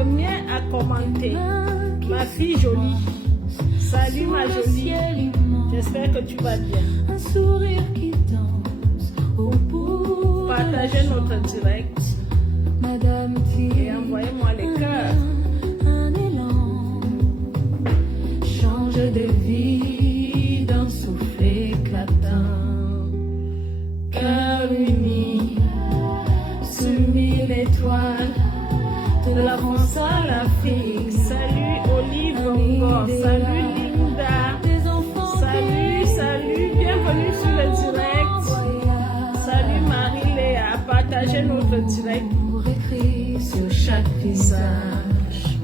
premier à commenter. Ma fille jolie. Salut ma jolie. J'espère que tu vas bien. Un sourire qui danse au bout. Partagez notre direct. Madame Et envoyez-moi les cœurs. Un élan change de vie d'un souffle éclatant. Cœur uni sous 1000 étoiles, de la France à l'Afrique. Salut Olive Longo. Salut Linda. Des enfants Salut. Bienvenue sur le direct. Salut Marie-Léa. Partagez notre direct. pour écrire sur chaque visage.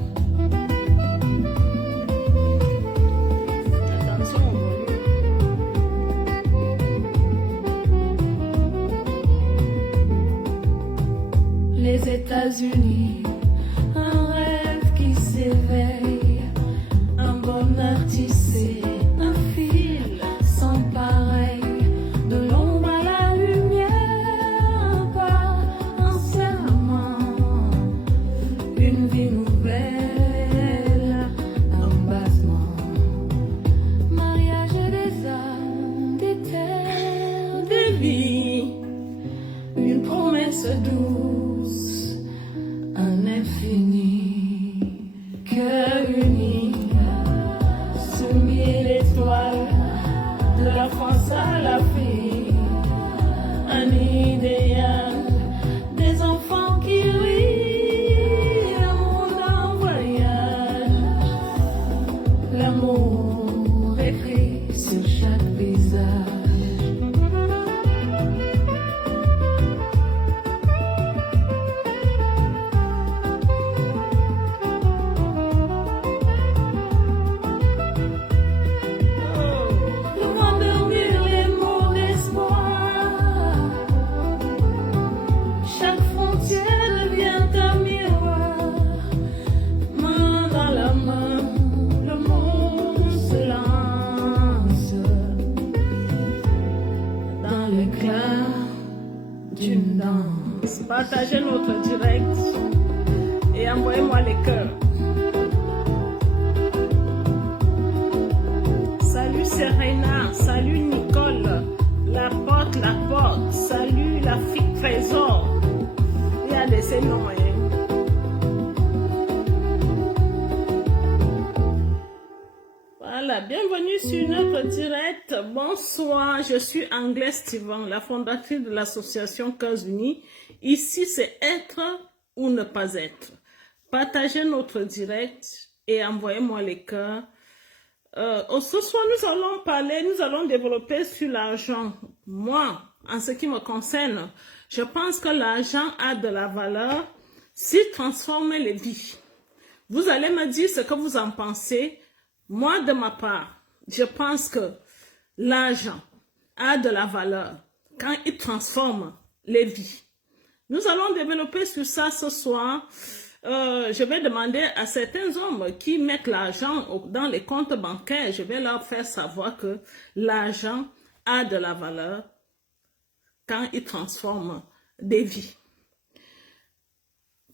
Attention au volume. Les États-Unis, un rêve qui s'éveille, un bonheur tissé, un fil sans pareil, de l'ombre à la lumière, un pas, un serment, une vie nouvelle, un battement, mariage des âmes, des terres, des vies, une promesse douce, un infini, cœur uni, sous 1000 étoiles, de la France à l'Afrique, un idéal, des enfants qui rient, l'amour d'un voyage, l'amour écrit sur chaque visage. Oh. Loin de mûrir les mots d'espoir, chaque frontière devient un miroir. Main dans la main, le monde se lance dans l'éclat d'une danse. Partagez notre direct et envoyez-moi les cœurs. Salut Serena, salut Nicole, la porte, salut l'Afrique Trésor. Il y a de ces noms, hein. Voilà, bienvenue sur notre direct. Bonsoir, je suis Anglais Steven, la fondatrice de l'association Cœurs Unis. Ici, c'est être ou ne pas être. Partagez notre direct et envoyez-moi les cœurs. Ce soir, nous allons développer sur l'argent. Moi, en ce qui me concerne, je pense que l'argent a de la valeur s'il transforme les vies. Vous allez me dire ce que vous en pensez. Moi, de ma part, je pense que l'argent a de la valeur quand il transforme les vies. Nous allons développer sur ça ce soir. Je vais demander à certains hommes qui mettent l'argent dans les comptes bancaires, je vais leur faire savoir que l'argent a de la valeur quand il transforme des vies.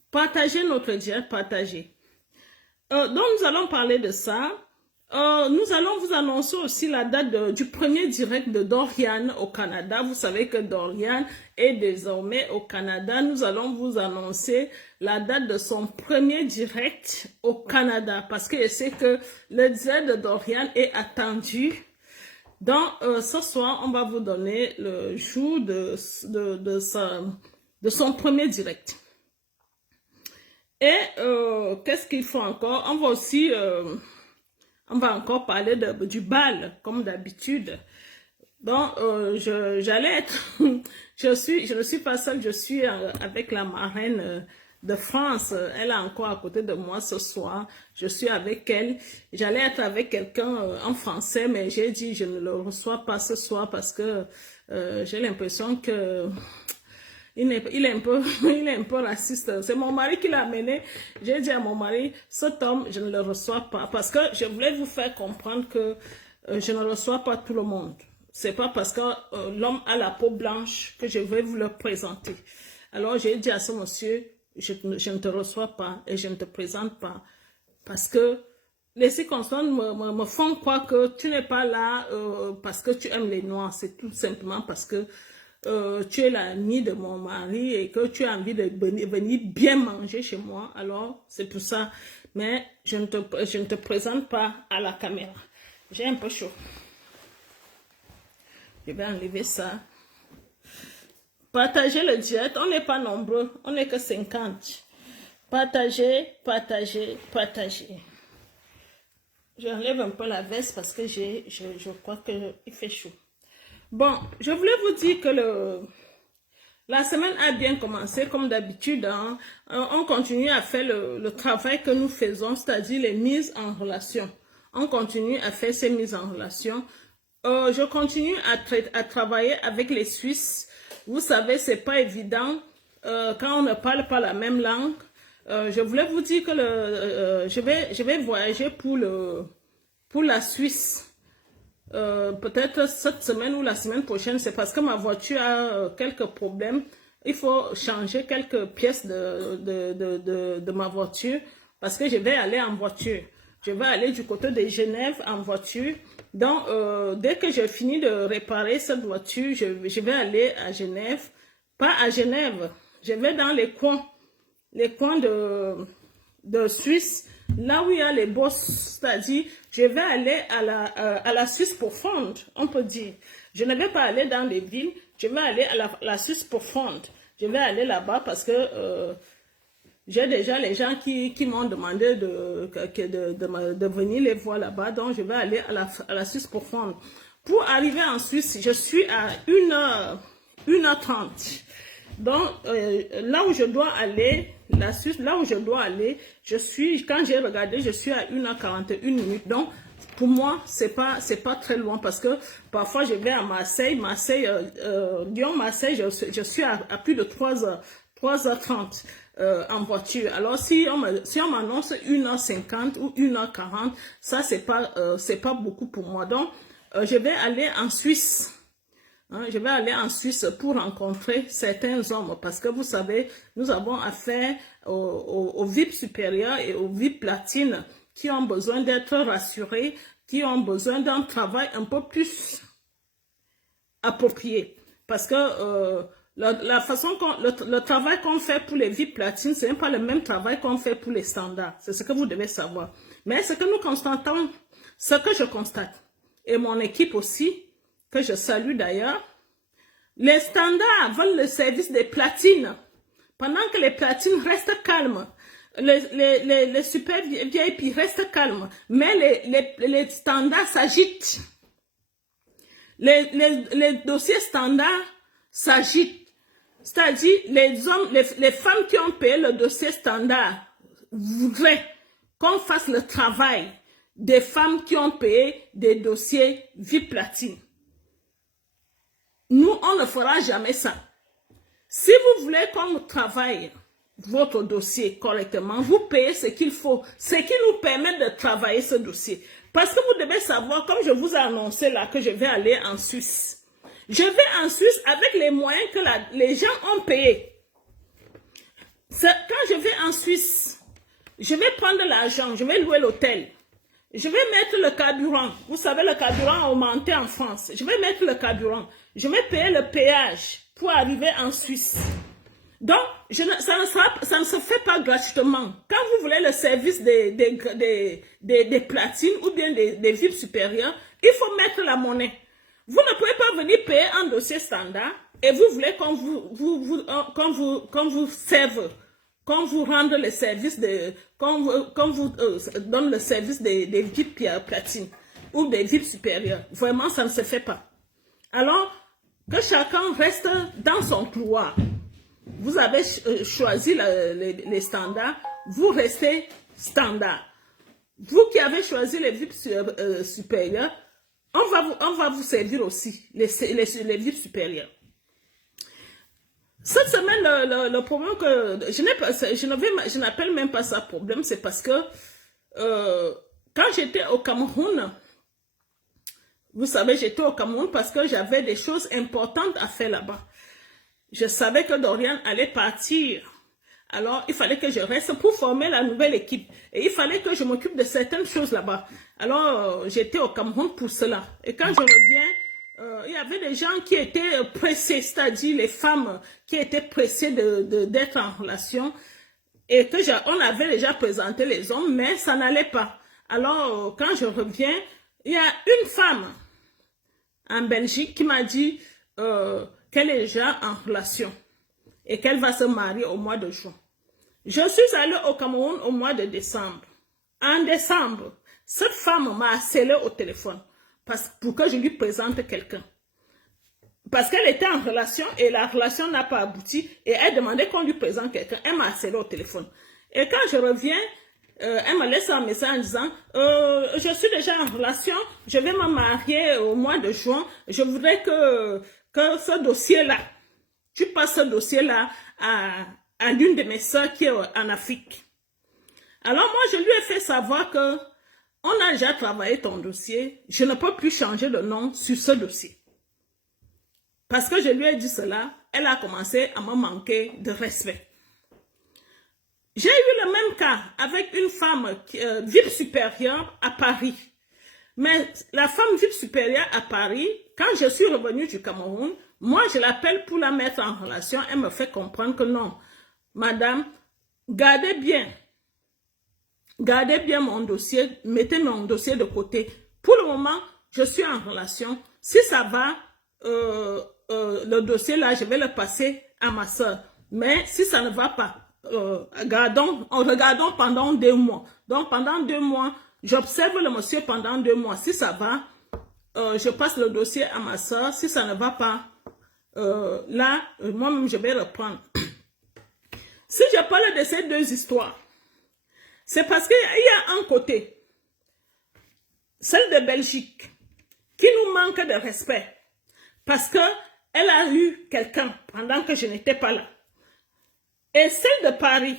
Partagez notre direct, partagez. Donc nous allons parler de ça. Nous allons vous annoncer aussi la date du premier direct de Dorian au Canada. Vous savez que Dorian est désormais au Canada. Nous allons vous annoncer la date de son premier direct au Canada parce que je sais que le direct de Dorian est attendu. Donc, ce soir, on va vous donner le jour de son premier direct. Et qu'est-ce qu'il faut encore? On va aussi... on va encore parler du bal, comme d'habitude. Donc, j'allais être... je ne suis pas seule, je suis avec la marraine de France. Elle est encore à côté de moi ce soir. Je suis avec elle. J'allais être avec quelqu'un en français, mais j'ai dit je ne le reçois pas ce soir parce que j'ai l'impression que... Il est un peu raciste. C'est mon mari qui l'a amené. J'ai dit à mon mari, cet homme, je ne le reçois pas. Parce que je voulais vous faire comprendre que je ne reçois pas tout le monde. C'est pas parce que l'homme a la peau blanche que je vais vous le présenter. Alors j'ai dit à ce monsieur, je ne te reçois pas et je ne te présente pas. Parce que les circonstances me font croire que tu n'es pas là parce que tu aimes les noirs. C'est tout simplement parce que tu es l'ami de mon mari et que tu as envie de venir bien manger chez moi. Alors, c'est pour ça. Mais je ne te présente pas à la caméra. J'ai un peu chaud. Je vais enlever ça. Partagez le direct. On n'est pas nombreux. On n'est que 50. Partagez, partagez, partagez. J'enlève un peu la veste parce que je crois qu'il fait chaud. Bon, je voulais vous dire que la semaine a bien commencé, comme d'habitude. Hein, on continue à faire le travail que nous faisons, c'est-à-dire les mises en relation. On continue à faire ces mises en relation. Je continue à travailler avec les Suisses. Vous savez, c'est pas évident quand on ne parle pas la même langue. Je voulais vous dire que je vais voyager pour la Suisse. Peut-être cette semaine ou la semaine prochaine, c'est parce que ma voiture a quelques problèmes. Il faut changer quelques pièces de ma voiture parce que je vais aller en voiture. Je vais aller du côté de Genève en voiture. Donc, dès que j'ai fini de réparer cette voiture, je vais aller à Genève. Pas à Genève, je vais dans les coins de Suisse, là où il y a les boss, c'est-à-dire, je vais aller à la Suisse profonde, on peut dire. Je ne vais pas aller dans les villes, je vais aller à la Suisse profonde. Je vais aller là-bas parce que j'ai déjà les gens qui m'ont demandé de venir les voir là-bas, donc je vais aller à la Suisse profonde. Pour arriver en Suisse, je suis à 1h30. Donc, là où je dois aller, la Suisse, là où je dois aller, quand j'ai regardé, je suis à 1h41 minutes. Donc, pour moi, c'est pas très loin parce que parfois je vais à Marseille, Lyon-Marseille, je suis à plus de 3h30 en voiture. Alors, si on m'annonce 1h50 ou 1h40, ça, c'est pas beaucoup pour moi. Donc, je vais aller en Suisse. Je vais aller en Suisse pour rencontrer certains hommes parce que vous savez, nous avons affaire aux VIP supérieurs et aux VIP platines qui ont besoin d'être rassurés, qui ont besoin d'un travail un peu plus approprié. Parce que la façon le travail qu'on fait pour les VIP platines, ce n'est pas le même travail qu'on fait pour les standards. C'est ce que vous devez savoir. Mais ce que nous constatons, ce que je constate, et mon équipe aussi, que je salue d'ailleurs, les standards veulent le service des platines. Pendant que les platines restent calmes, les super VIP restent calmes, mais les standards s'agitent. Les dossiers standards s'agitent. C'est-à-dire, les femmes qui ont payé le dossier standard voudraient qu'on fasse le travail des femmes qui ont payé des dossiers VIP platine. Nous, on ne fera jamais ça. Si vous voulez qu'on travaille votre dossier correctement, vous payez ce qu'il faut, ce qui nous permet de travailler ce dossier. Parce que vous devez savoir, comme je vous ai annoncé là, que je vais aller en Suisse. Je vais en Suisse avec les moyens que les gens ont payés. Quand je vais en Suisse, je vais prendre l'argent, je vais louer l'hôtel. Je vais mettre le carburant. Vous savez, le carburant a augmenté en France. Je vais mettre le carburant. Je vais payer le péage pour arriver en Suisse. Donc, ça ne se fait pas gratuitement. Quand vous voulez le service des platines ou bien des VIP supérieurs, il faut mettre la monnaie. Vous ne pouvez pas venir payer un dossier standard et vous voulez qu'on vous serve, qu'on vous rende le service qu'on vous donne le service des VIP platines ou des VIP supérieurs. Vraiment, ça ne se fait pas. Alors, que chacun reste dans son couloir. Vous avez choisi les standards, vous restez standard. Vous qui avez choisi les VIP supérieurs, on va vous servir aussi, les VIP supérieurs. Cette semaine, le problème que je n'appelle même pas ça problème, c'est parce que quand j'étais au Cameroun, vous savez, j'étais au Cameroun parce que j'avais des choses importantes à faire là-bas. Je savais que Dorian allait partir Alors, il fallait que je reste pour former la nouvelle équipe. Et il fallait que je m'occupe de certaines choses là-bas. Alors, j'étais au Cameroun pour cela. Et quand je reviens, il y avait des gens qui étaient pressés, c'est-à-dire les femmes qui étaient pressées d'être en relation. Et que on avait déjà présenté les hommes, mais ça n'allait pas. Alors, quand je reviens, il y a une femme en Belgique qui m'a dit qu'elle est déjà en relation et qu'elle va se marier au mois de juin. Je suis allée au Cameroun au mois de décembre. En décembre, cette femme m'a harcelé au téléphone pour que je lui présente quelqu'un. Parce qu'elle était en relation et la relation n'a pas abouti et elle demandait qu'on lui présente quelqu'un. Elle m'a harcelé au téléphone. Et quand je reviens, elle me laisse un message en disant je suis déjà en relation, je vais me marier au mois de juin. Je voudrais que ce dossier-là, tu passes ce dossier-là à l'une de mes soeurs qui est en Afrique. Alors moi, je lui ai fait savoir que on a déjà travaillé ton dossier. Je ne peux plus changer de nom sur ce dossier. Parce que je lui ai dit cela, elle a commencé à me manquer de respect. J'ai eu le même cas avec une femme VIP supérieure à Paris. Mais la femme VIP supérieure à Paris, quand je suis revenue du Cameroun, moi je l'appelle pour la mettre en relation. Elle me fait comprendre que non, madame, gardez bien mon dossier, mettez mon dossier de côté. Pour le moment, je suis en relation. Si ça va, le dossier là, je vais le passer à ma soeur. Mais si ça ne va pas, regardons pendant 2 mois. Donc pendant 2 mois, j'observe le monsieur pendant 2 mois. Si ça va, je passe le dossier à ma soeur. Si ça ne va pas, là, moi-même, je vais reprendre. Si je parle de ces 2 histoires, c'est parce qu'il y a un côté, celle de Belgique, qui nous manque de respect. Parce qu'elle a eu quelqu'un pendant que je n'étais pas là. Et celle de Paris,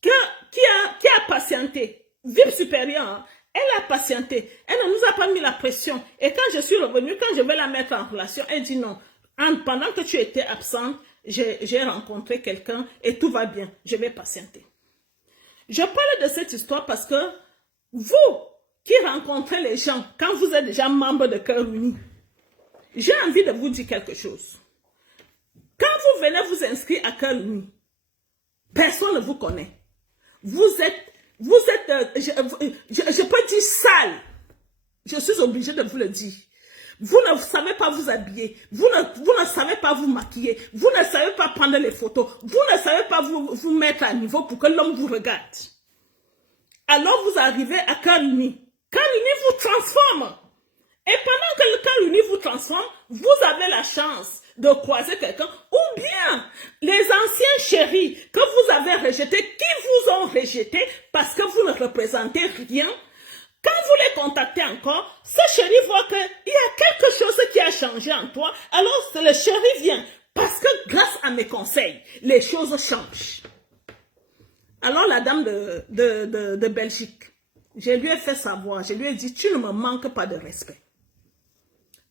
qui a patienté, VIP supérieure, elle a patienté. Elle ne nous a pas mis la pression. Et quand je suis revenue, quand je vais la mettre en relation, elle dit non. Pendant que tu étais absente, j'ai rencontré quelqu'un et tout va bien. Je vais patienter. Je parle de cette histoire parce que vous qui rencontrez les gens quand vous êtes déjà membre de Cœur Uni, j'ai envie de vous dire quelque chose. Quand vous venez vous inscrire à Cœur Uni, personne ne vous connaît. Vous êtes je peux dire sale. Je suis obligée de vous le dire. Vous ne savez pas vous habiller. Vous ne savez pas vous maquiller. Vous ne savez pas prendre les photos. Vous ne savez pas vous mettre à niveau pour que l'homme vous regarde. Alors vous arrivez à Cœur Uni. Cœur Uni vous transforme. Et pendant que le Cœur Uni vous transforme, vous avez la chance de croiser quelqu'un ou bien les anciens chéris que vous avez rejetés, qui vous ont rejeté parce que vous ne représentez rien. Quand vous les contactez encore, ce chéri voit qu'il y a quelque chose qui a changé en toi. Alors le chéri vient parce que grâce à mes conseils, les choses changent. Alors la dame de Belgique, je lui ai fait savoir, je lui ai dit, tu ne me manques pas de respect.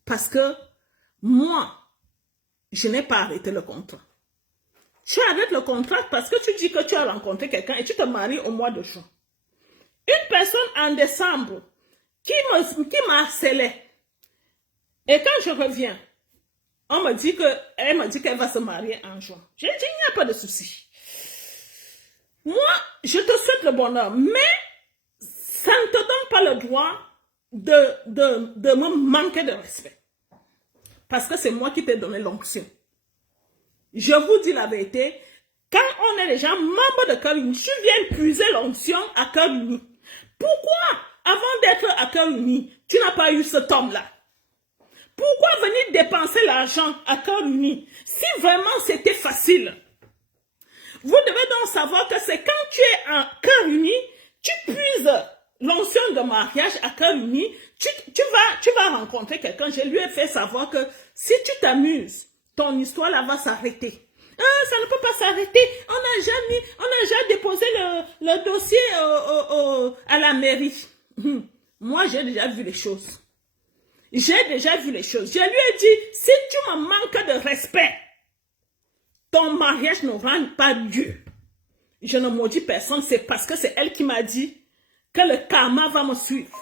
Parce que moi, je n'ai pas arrêté le contrat. Tu arrêtes le contrat parce que tu dis que tu as rencontré quelqu'un et tu te maries au mois de juin. Une personne en décembre qui m'a harcelé. Et quand je reviens, elle me dit qu'elle va se marier en juin. J'ai dit, il n'y a pas de souci. Moi, je te souhaite le bonheur, mais ça ne te donne pas le droit de me manquer de respect. Parce que c'est moi qui t'ai donné l'onction. Je vous dis la vérité, quand on est déjà membre de Cœur Uni, tu viens puiser l'onction à Cœur Uni. Pourquoi, avant d'être à Cœur Uni, tu n'as pas eu cet homme-là? Pourquoi venir dépenser l'argent à Cœur Uni si vraiment c'était facile? Vous devez donc savoir que c'est quand tu es en Cœur Uni, tu puises l'onction de mariage à Cœur Uni, tu vas rencontrer quelqu'un. Je lui ai fait savoir que si tu t'amuses, ton histoire là va s'arrêter. Ça ne peut pas s'arrêter. On a déjà déposé le dossier à la mairie. Moi, j'ai déjà vu les choses. J'ai déjà vu les choses. Je lui ai dit, si tu me manques de respect, ton mariage n'aura pas lieu. je ne maudis personne, c'est parce que c'est elle qui m'a dit que le karma va me suivre.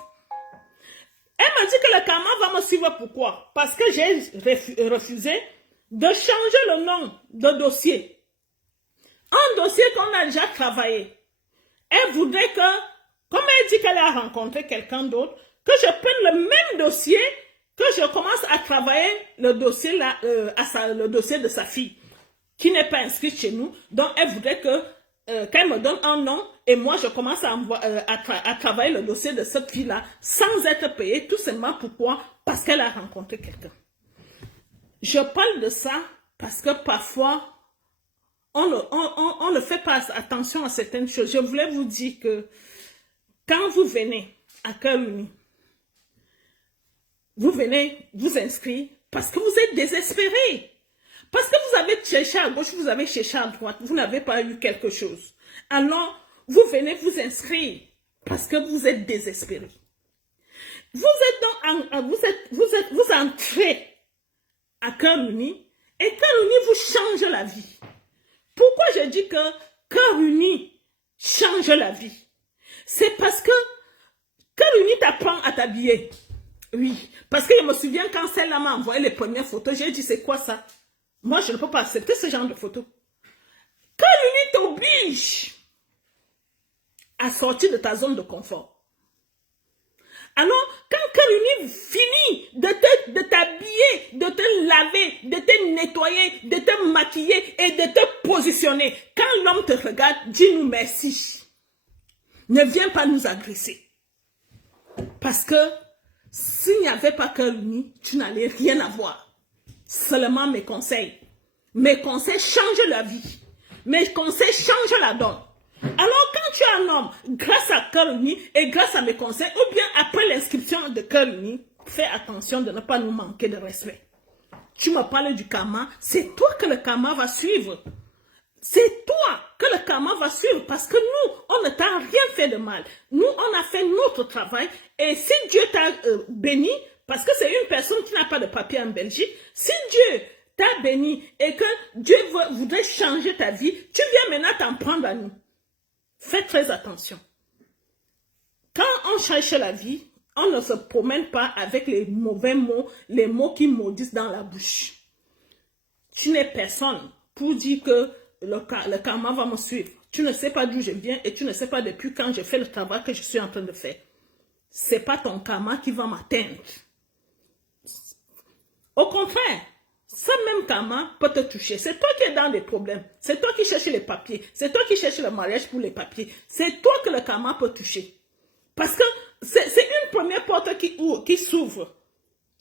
Elle m'a dit que le karma va me suivre, pourquoi? Parce que j'ai refusé de changer le nom de dossier. Un dossier qu'on a déjà travaillé. Elle voudrait que, comme elle dit qu'elle a rencontré quelqu'un d'autre, que je prenne le même dossier, que je commence à travailler le dossier, là, le dossier de sa fille, qui n'est pas inscrite chez nous. Donc, elle voudrait que qu'elle me donne un nom et moi, je commence à travailler le dossier de cette fille-là sans être payée, tout simplement pourquoi? Parce qu'elle a rencontré quelqu'un. Je parle de ça parce que parfois, on ne fait pas attention à certaines choses. Je voulais vous dire que quand vous venez à Cœur Uni, vous venez vous inscrire parce que vous êtes désespéré. Parce que vous avez cherché à gauche, vous avez cherché à droite, vous n'avez pas eu quelque chose. Alors, vous venez vous inscrire parce que vous êtes désespéré. Vous êtes donc, vous entrez à Cœur Uni et Cœur Uni vous change la vie. Pourquoi je dis que Cœur Uni change la vie? C'est parce que Cœur Uni t'apprend à t'habiller. Oui, parce que je me souviens quand celle-là m'a envoyé les premières photos, j'ai dit c'est quoi ça? Moi, je ne peux pas accepter ce genre de photos. Cœur Uni t'oblige à sortir de ta zone de confort. Alors, quand Cœur Uni finit de t'habiller, de te laver, de te nettoyer, de te maquiller et de te positionner, quand l'homme te regarde, dis-nous merci. Ne viens pas nous agresser. Parce que s'il n'y avait pas Cœur Uni, tu n'allais rien avoir. Seulement mes conseils. Mes conseils changent la vie. Mes conseils changent la donne. Alors quand tu es un homme, grâce à Cœur Uni et grâce à mes conseils, ou bien après l'inscription de Cœur Uni, fais attention de ne pas nous manquer de respect. Tu me parles du karma, c'est toi que le karma va suivre. C'est toi que le karma va suivre parce que nous, on ne t'a rien fait de mal. Nous, on a fait notre travail et si Dieu t'a béni, parce que c'est une personne qui n'a pas de papier en Belgique, si Dieu t'a béni et que Dieu voudrait changer ta vie, tu viens maintenant t'en prendre à nous. Fais très attention. Quand on cherche la vie, on ne se promène pas avec les mauvais mots, les mots qui maudissent dans la bouche. Tu n'es personne pour dire que le karma va me suivre. Tu ne sais pas d'où je viens et tu ne sais pas depuis quand je fais le travail que je suis en train de faire. Ce n'est pas ton karma qui va m'atteindre. Au contraire, ce même karma peut te toucher. C'est toi qui es dans des problèmes. C'est toi qui cherches les papiers. C'est toi qui cherches le mariage pour les papiers. C'est toi que le karma peut toucher. Parce que c'est une première porte qui s'ouvre.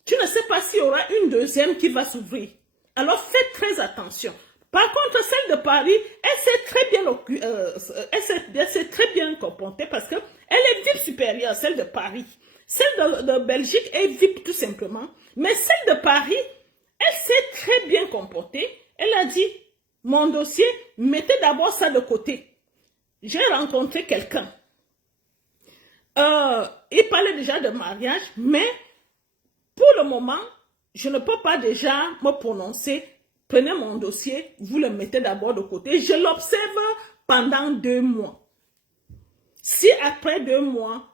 Tu ne sais pas s'il y aura une deuxième qui va s'ouvrir. Alors fais très attention. Par contre, celle de Paris, elle s'est très bien comportée parce qu'elle est VIP supérieure, celle de Paris. Celle de Belgique est VIP tout simplement. Mais celle de Paris, elle s'est très bien comportée. Elle a dit, mon dossier, mettez d'abord ça de côté. J'ai rencontré quelqu'un. Il parlait déjà de mariage, mais pour le moment, je ne peux pas déjà me prononcer. Prenez mon dossier, vous le mettez d'abord de côté. Je l'observe pendant 2 mois. Si après 2 mois,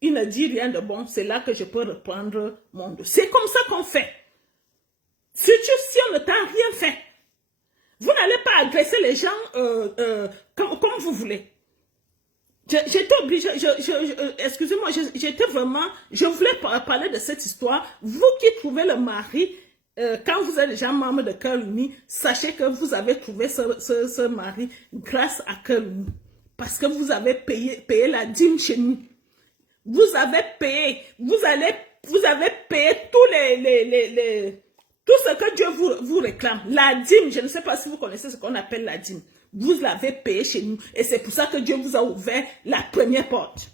il ne dit rien de bon, c'est là que je peux reprendre mon dossier. C'est comme ça qu'on fait. Surtout si on ne t'a rien fait. Vous n'allez pas agresser les gens comme vous voulez. J'étais obligée, excusez-moi, j'étais vraiment, je voulais parler de cette histoire. Vous qui trouvez le mari, quand vous êtes déjà membre de Cœur Uni, sachez que vous avez trouvé ce mari grâce à Cœur Uni. Parce que vous avez payé la dîme chez nous. Vous avez payé, vous avez payé tout ce que Dieu vous réclame. La dîme, je ne sais pas si vous connaissez ce qu'on appelle la dîme. Vous l'avez payé chez nous. Et c'est pour ça que Dieu vous a ouvert la première porte.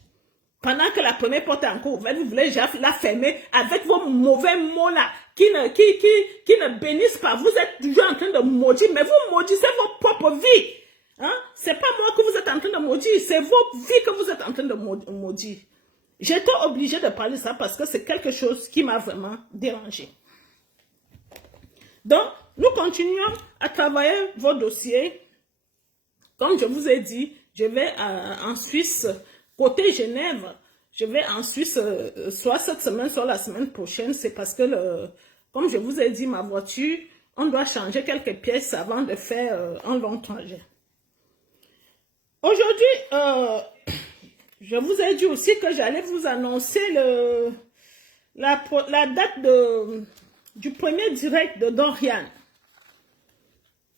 Pendant que la première porte est encore ouverte, vous voulez déjà la fermer avec vos mauvais mots là, qui ne bénissent pas. Vous êtes toujours en train de maudire, mais vous maudissez vos propres vies. Hein? C'est pas moi que vous êtes en train de maudire, c'est vos vies que vous êtes en train de maudire. J'étais obligée de parler de ça parce que c'est quelque chose qui m'a vraiment dérangé. Donc, nous continuons à travailler vos dossiers. Comme je vous ai dit, je vais en Suisse, côté Genève. Je vais en Suisse soit cette semaine, soit la semaine prochaine. C'est parce que, comme je vous ai dit, ma voiture, on doit changer quelques pièces avant de faire un long trajet. Aujourd'hui, je vous ai dit aussi que j'allais vous annoncer la date du premier direct de Dorian.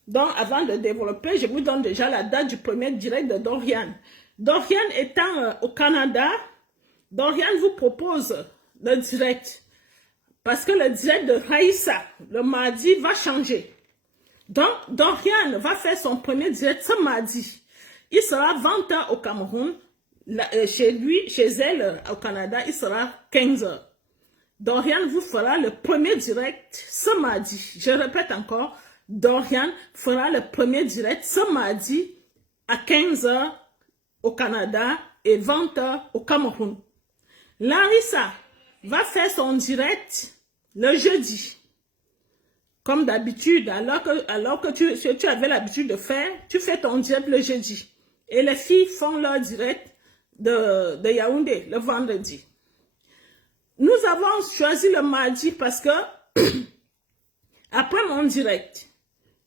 Donc, avant de développer, je vous donne déjà la date du premier direct de Dorian. Dorian étant au Canada, Dorian vous propose le direct. Parce que le direct de Raïssa, le mardi, va changer. Donc, Dorian va faire son premier direct ce mardi. Il sera 20 h au Cameroun. Chez lui, chez elle, au Canada, il sera 15 h. Dorian vous fera le premier direct ce mardi. Je répète encore, Dorian fera le premier direct ce mardi à 15 h au Canada et 20 h au Cameroun. Larissa va faire son direct le jeudi. Comme d'habitude, alors que tu avais l'habitude de faire, tu fais ton direct le jeudi. Et les filles font leur direct de Yaoundé le vendredi. Nous avons choisi le mardi parce que après mon direct,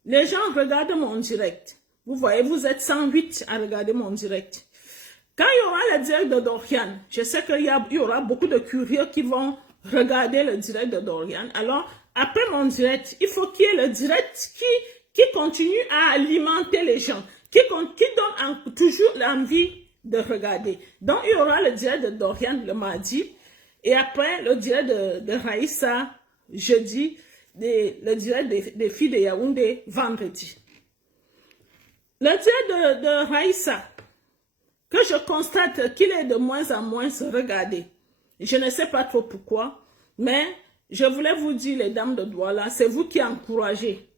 les gens regardent mon direct. Vous voyez, vous êtes 108 à regarder mon direct. Quand il y aura le direct de Dorian, je sais qu'il y aura beaucoup de curieux qui vont regarder le direct de Dorian. Alors, après mon direct, il faut qu'il y ait le direct qui continue à alimenter les gens, qui donne toujours l'envie de regarder. Donc, il y aura le direct de Dorian le mardi, et après le direct de Raïssa jeudi, le direct des filles de Yaoundé vendredi. Le direct de Raïssa, que je constate qu'il est de moins en moins regardé. Je ne sais pas trop pourquoi, mais je voulais vous dire, les dames de Douala, c'est vous qui encouragez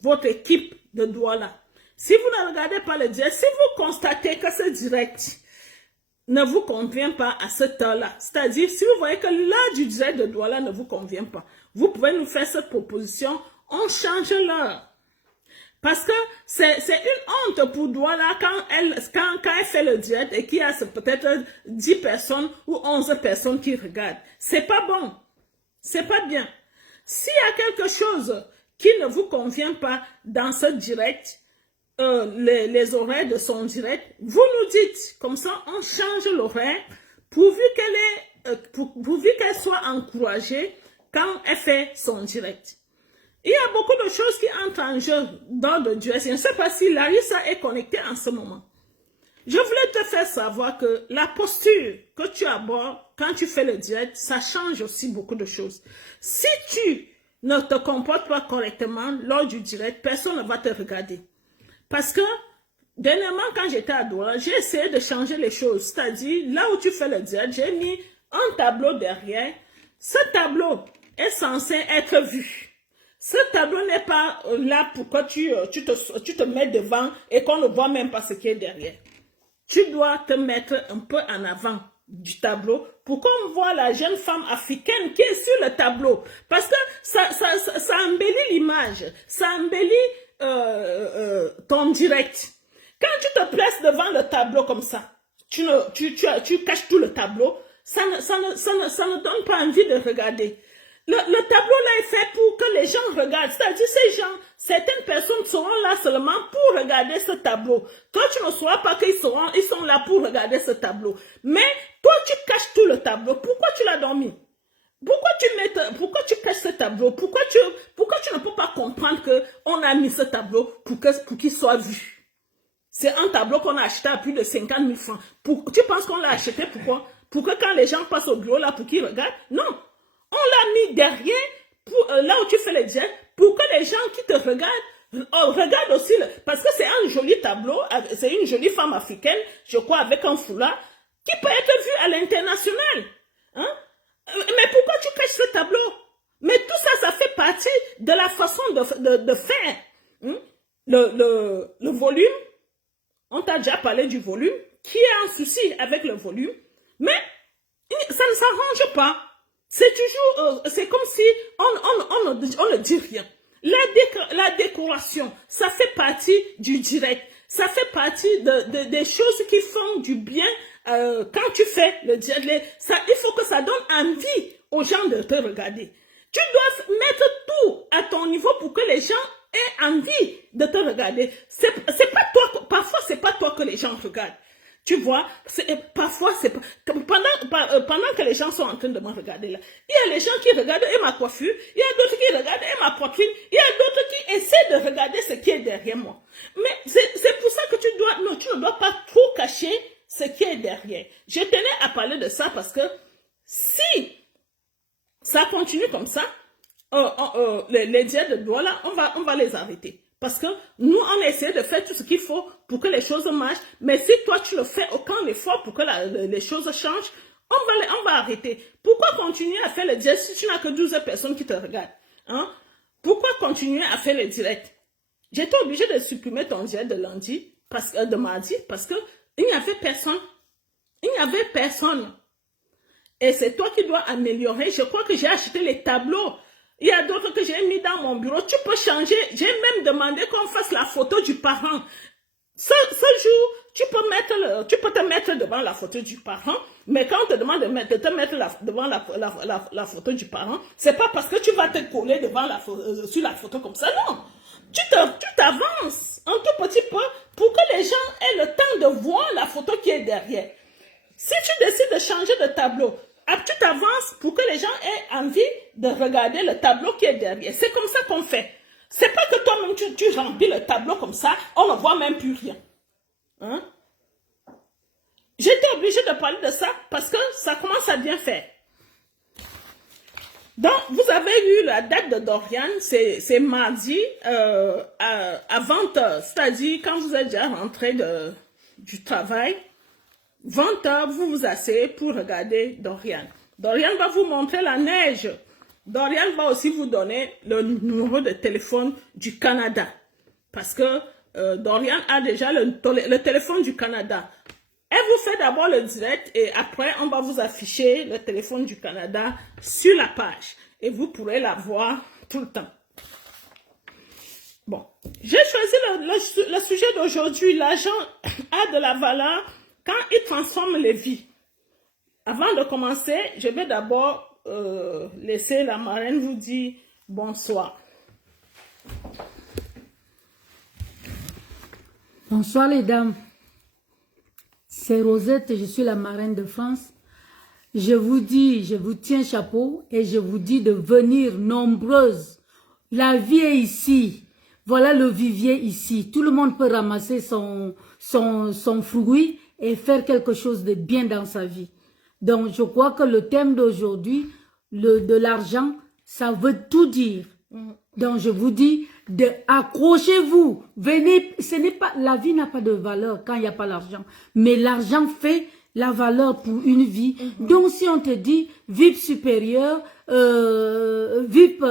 votre équipe de Douala. Si vous ne regardez pas le direct, si vous constatez que ce direct ne vous convient pas à cette heure-là, c'est-à-dire si vous voyez que l'heure du direct de Douala ne vous convient pas, vous pouvez nous faire cette proposition, on change l'heure. Parce que c'est une honte pour Douala quand elle fait le direct et qu'il y a peut-être 10 personnes ou 11 personnes qui regardent. C'est pas bon. C'est pas bien. S'il y a quelque chose qui ne vous convient pas dans ce direct, les horaires de son direct, vous nous dites. Comme ça, on change l'horaire pourvu qu'elle soit encouragée quand elle fait son direct. Il y a beaucoup de choses qui entrent en jeu dans le direct. Je ne sais pas si Larissa est connectée en ce moment. Je voulais te faire savoir que la posture que tu abordes quand tu fais le direct, ça change aussi beaucoup de choses. Si tu ne te comportes pas correctement lors du direct, personne ne va te regarder. Parce que, dernièrement, quand j'étais à Douala, j'ai essayé de changer les choses. C'est-à-dire, là où tu fais le direct, j'ai mis un tableau derrière. Ce tableau est censé être vu. Ce tableau n'est pas là pour que tu te mets devant et qu'on ne voit même pas ce qui est derrière. Tu dois te mettre un peu en avant du tableau pour qu'on voit la jeune femme africaine qui est sur le tableau. Parce que ça embellit l'image, ça embellit ton direct. Quand tu te places devant le tableau comme ça, tu caches tout le tableau, ça ne donne pas envie de regarder. Le tableau là est fait pour que les gens regardent. C'est-à-dire certaines personnes seront là seulement pour regarder ce tableau. Toi, tu ne sauras pas qu'ils sont là pour regarder ce tableau. Mais toi, tu caches tout le tableau. Pourquoi tu l'as dormi? Pourquoi tu caches ce tableau? Pourquoi tu ne peux pas comprendre qu'on a mis ce tableau pour qu'il soit vu? C'est un tableau qu'on a acheté à plus de 50 000 francs. Tu penses qu'on l'a acheté pourquoi? Pour que quand les gens passent au bureau là, pour qu'ils regardent? Non. On l'a mis derrière, là où tu fais le direct, pour que les gens qui te regardent, regardent aussi, parce que c'est un joli tableau, c'est une jolie femme africaine, je crois, avec un foulard, qui peut être vue à l'international. Hein? Mais pourquoi tu caches ce tableau? Mais tout ça, ça fait partie de la façon de faire. Hein? Le volume, on t'a déjà parlé du volume, qui est un souci avec le volume, mais ça ne s'arrange pas. C'est toujours, c'est comme si on ne dit rien. La décoration, ça fait partie du direct. Ça fait partie des choses qui font du bien quand tu fais le diète. Il faut que ça donne envie aux gens de te regarder. Tu dois mettre tout à ton niveau pour que les gens aient envie de te regarder. C'est pas toi, parfois c'est pas toi que les gens regardent. Tu vois, parfois c'est pas, pendant que les gens sont en train de me regarder là, il y a les gens qui regardent ma coiffure, il y a d'autres qui regardent ma poitrine, il y a d'autres qui essaient de regarder ce qui est derrière moi. Mais c'est pour ça que tu ne dois pas trop cacher ce qui est derrière. Je tenais à parler de ça parce que si ça continue comme ça, les diètes de doigts là, on va les arrêter. Parce que nous, on essaie de faire tout ce qu'il faut pour que les choses marchent. Mais si toi, tu ne fais aucun effort pour que les choses changent, on va arrêter. Pourquoi continuer à faire le diète si tu n'as que 12 personnes qui te regardent? Hein? Pourquoi continuer à faire le direct? J'étais obligée de supprimer ton diète de de mardi, parce que il n'y avait personne. Il n'y avait personne. Et c'est toi qui dois améliorer. Je crois que j'ai acheté les tableaux. Il y a d'autres que j'ai mis dans mon bureau. Tu peux changer. J'ai même demandé qu'on fasse la photo du parent. Ce jour, tu peux te mettre devant la photo du parent, mais quand on te demande de te mettre devant la photo du parent, c'est pas parce que tu vas te coller devant sur la photo comme ça, non. Tu t'avances un tout petit peu pour que les gens aient le temps de voir la photo qui est derrière. Si tu décides de changer de tableau, tu t'avances pour que les gens aient envie de regarder le tableau qui est derrière. C'est comme ça qu'on fait. C'est pas que toi-même tu remplis le tableau comme ça, on ne voit même plus rien. Hein? J'étais obligée de parler de ça parce que ça commence à bien faire. Donc, vous avez eu la date de Dorian, c'est mardi à 20h, c'est-à-dire quand vous êtes déjà rentré du travail, 20h, vous vous asseyez pour regarder Dorian. Dorian va vous montrer la neige. Dorian va aussi vous donner le numéro de téléphone du Canada. Parce que Dorian a déjà le téléphone du Canada. Elle vous fait d'abord le direct et après, on va vous afficher le téléphone du Canada sur la page. Et vous pourrez la voir tout le temps. Bon, j'ai choisi le sujet d'aujourd'hui. L'argent a de la valeur quand il transforme les vies. Avant de commencer, je vais d'abord laisser la marraine vous dire bonsoir. Bonsoir les dames. C'est Rosette, je suis la marraine de France. Je vous dis, je vous tiens chapeau et je vous dis de venir nombreuses. La vie est ici. Voilà le vivier ici. Tout le monde peut ramasser son fruit et faire quelque chose de bien dans sa vie. Donc, je crois que le thème d'aujourd'hui, de l'argent, ça veut tout dire. Donc, je vous dis, accrochez-vous. Venez, la vie n'a pas de valeur quand il n'y a pas l'argent. Mais l'argent fait la valeur pour une vie. Donc, si on te dit VIP supérieur, VIP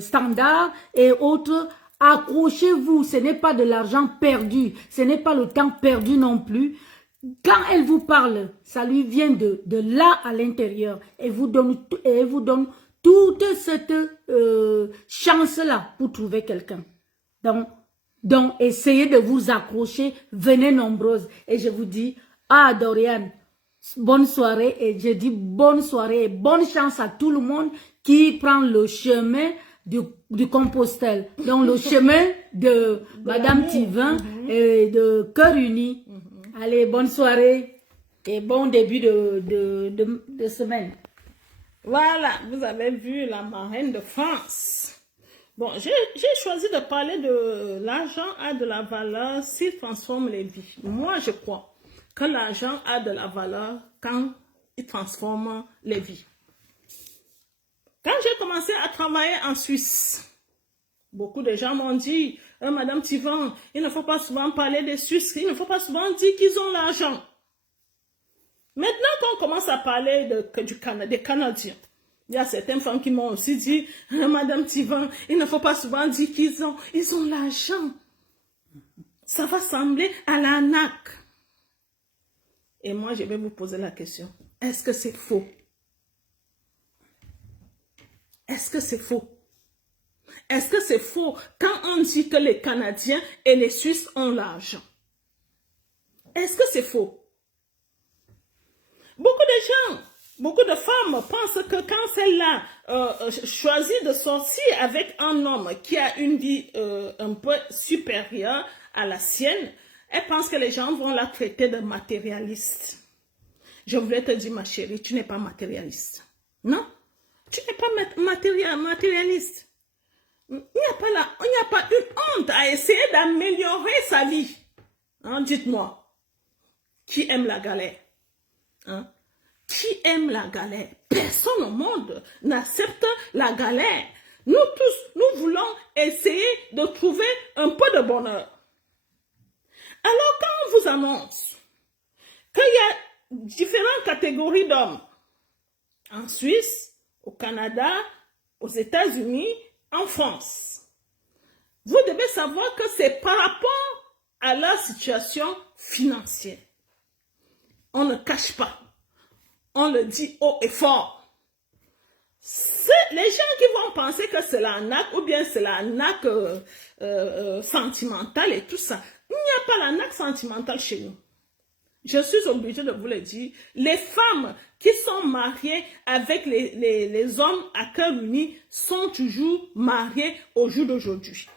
standard et autres, accrochez-vous. Ce n'est pas de l'argent perdu. Ce n'est pas le temps perdu non plus. Quand elle vous parle, ça lui vient de là à l'intérieur et vous donne toute cette chance-là pour trouver quelqu'un. Donc, essayez de vous accrocher, venez nombreuses. Et je vous dis, Dorian, bonne soirée. Et je dis bonne soirée et bonne chance à tout le monde qui prend le chemin du Compostelle. Donc, le chemin de Madame Tivin et de Cœur Uni. Allez, bonne soirée et bon début de semaine. Voilà, vous avez vu la marraine de France. Bon, j'ai choisi de parler de l'argent a de la valeur s'il transforme les vies. Moi, je crois que l'argent a de la valeur quand il transforme les vies. Quand j'ai commencé à travailler en Suisse, beaucoup de gens m'ont dit, Madame Tivan, il ne faut pas souvent parler des Suisses, il ne faut pas souvent dire qu'ils ont l'argent. Maintenant qu'on commence à parler des Canadiens, il y a certaines femmes qui m'ont aussi dit, Madame Tivan, il ne faut pas souvent dire qu'ils ont l'argent. Ça va sembler à l'arnaque. Et moi, je vais vous poser la question, est-ce que c'est faux? Est-ce que c'est faux? Est-ce que c'est faux quand on dit que les Canadiens et les Suisses ont l'argent? Est-ce que c'est faux? Beaucoup de gens, beaucoup de femmes pensent que quand celle-là choisit de sortir avec un homme qui a une vie un peu supérieure à la sienne, elle pense que les gens vont la traiter de matérialiste. Je voulais te dire, ma chérie, tu n'es pas matérialiste. Non, tu n'es pas matérialiste. Il n'y a pas une honte à essayer d'améliorer sa vie. Hein, dites-moi, qui aime la galère? Hein? Qui aime la galère? Personne au monde n'accepte la galère. Nous tous, nous voulons essayer de trouver un peu de bonheur. Alors quand on vous annonce qu'il y a différentes catégories d'hommes, en Suisse, au Canada, aux États-Unis, en France, vous devez savoir que c'est par rapport à leur situation financière. On ne cache pas. On le dit haut et fort. Les gens qui vont penser que c'est l'arnaque ou bien c'est l'arnaque sentimentale et tout ça, il n'y a pas l'arnaque sentimentale chez nous. Je suis obligée de vous le dire. Les femmes qui sont mariées avec les hommes à cœur uni sont toujours mariées au jour d'aujourd'hui.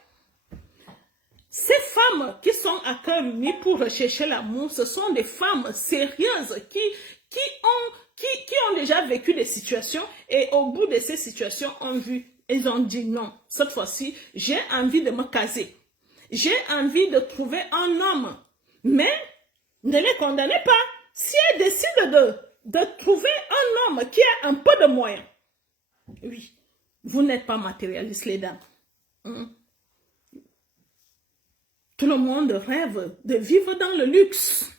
Ces femmes qui sont à cœur uni pour rechercher l'amour, ce sont des femmes sérieuses qui ont déjà vécu des situations et au bout de ces situations ils ont dit non, cette fois-ci, j'ai envie de me caser. J'ai envie de trouver un homme. Mais ne les condamnez pas. Si elles décident de trouver un homme qui a un peu de moyens, oui, vous n'êtes pas matérialiste, les dames. Tout le monde rêve de vivre dans le luxe.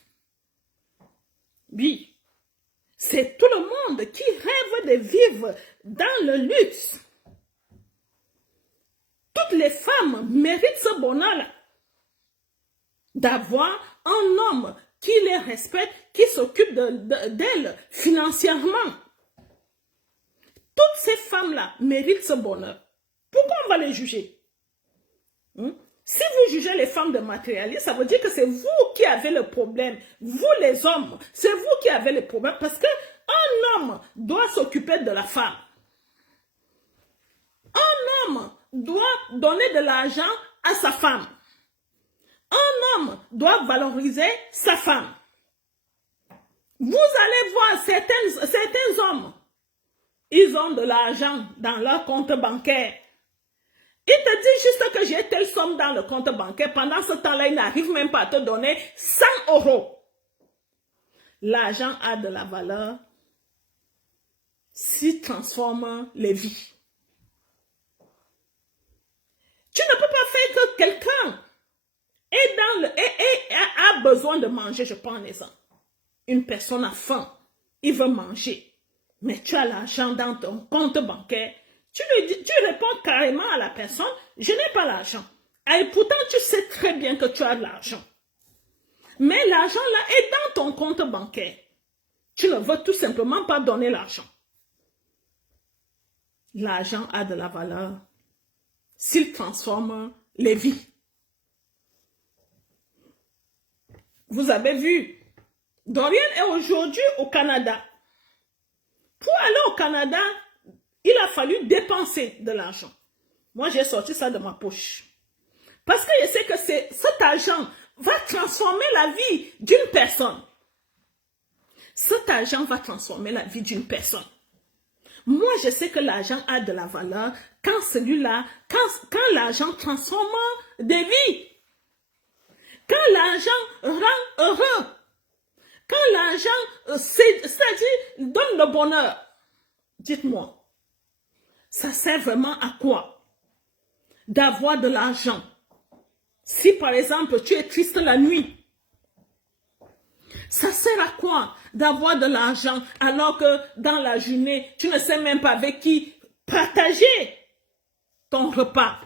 Oui, c'est tout le monde qui rêve de vivre dans le luxe. Toutes les femmes méritent ce bonheur-là. D'avoir un homme qui les respecte, qui s'occupe d'elles financièrement. Toutes ces femmes-là méritent ce bonheur. Pourquoi on va les juger? Si vous jugez les femmes de matérialistes, ça veut dire que c'est vous qui avez le problème. Vous les hommes, c'est vous qui avez le problème parce qu'un homme doit s'occuper de la femme. Un homme doit donner de l'argent à sa femme. Un homme doit valoriser sa femme. Vous allez voir certains hommes, ils ont de l'argent dans leur compte bancaire. Ils te disent juste que j'ai telle somme dans le compte bancaire. Pendant ce temps-là, ils n'arrivent même pas à te donner 100 €. L'argent a de la valeur s'il transforme les vies. Tu ne peux pas faire que quelqu'un a besoin de manger. Je prends un exemple. Une personne a faim, il veut manger, mais tu as l'argent dans ton compte bancaire. Tu réponds carrément à la personne, je n'ai pas l'argent. Et pourtant, tu sais très bien que tu as de l'argent. Mais l'argent là est dans ton compte bancaire. Tu ne veux tout simplement pas donner l'argent. L'argent a de la valeur s'il transforme les vies. Vous avez vu, Dorian est aujourd'hui au Canada. Pour aller au Canada, il a fallu dépenser de l'argent. Moi, j'ai sorti ça de ma poche. Parce que je sais que cet argent va transformer la vie d'une personne. Cet argent va transformer la vie d'une personne. Moi, je sais que l'argent a de la valeur quand celui-là, quand l'argent transforme des vies. Quand l'argent rend heureux. Quand l'argent, c'est-à-dire, donne le bonheur. Dites-moi. Ça sert vraiment à quoi? D'avoir de l'argent. Si par exemple tu es triste la nuit, ça sert à quoi d'avoir de l'argent alors que dans la journée, tu ne sais même pas avec qui partager ton repas?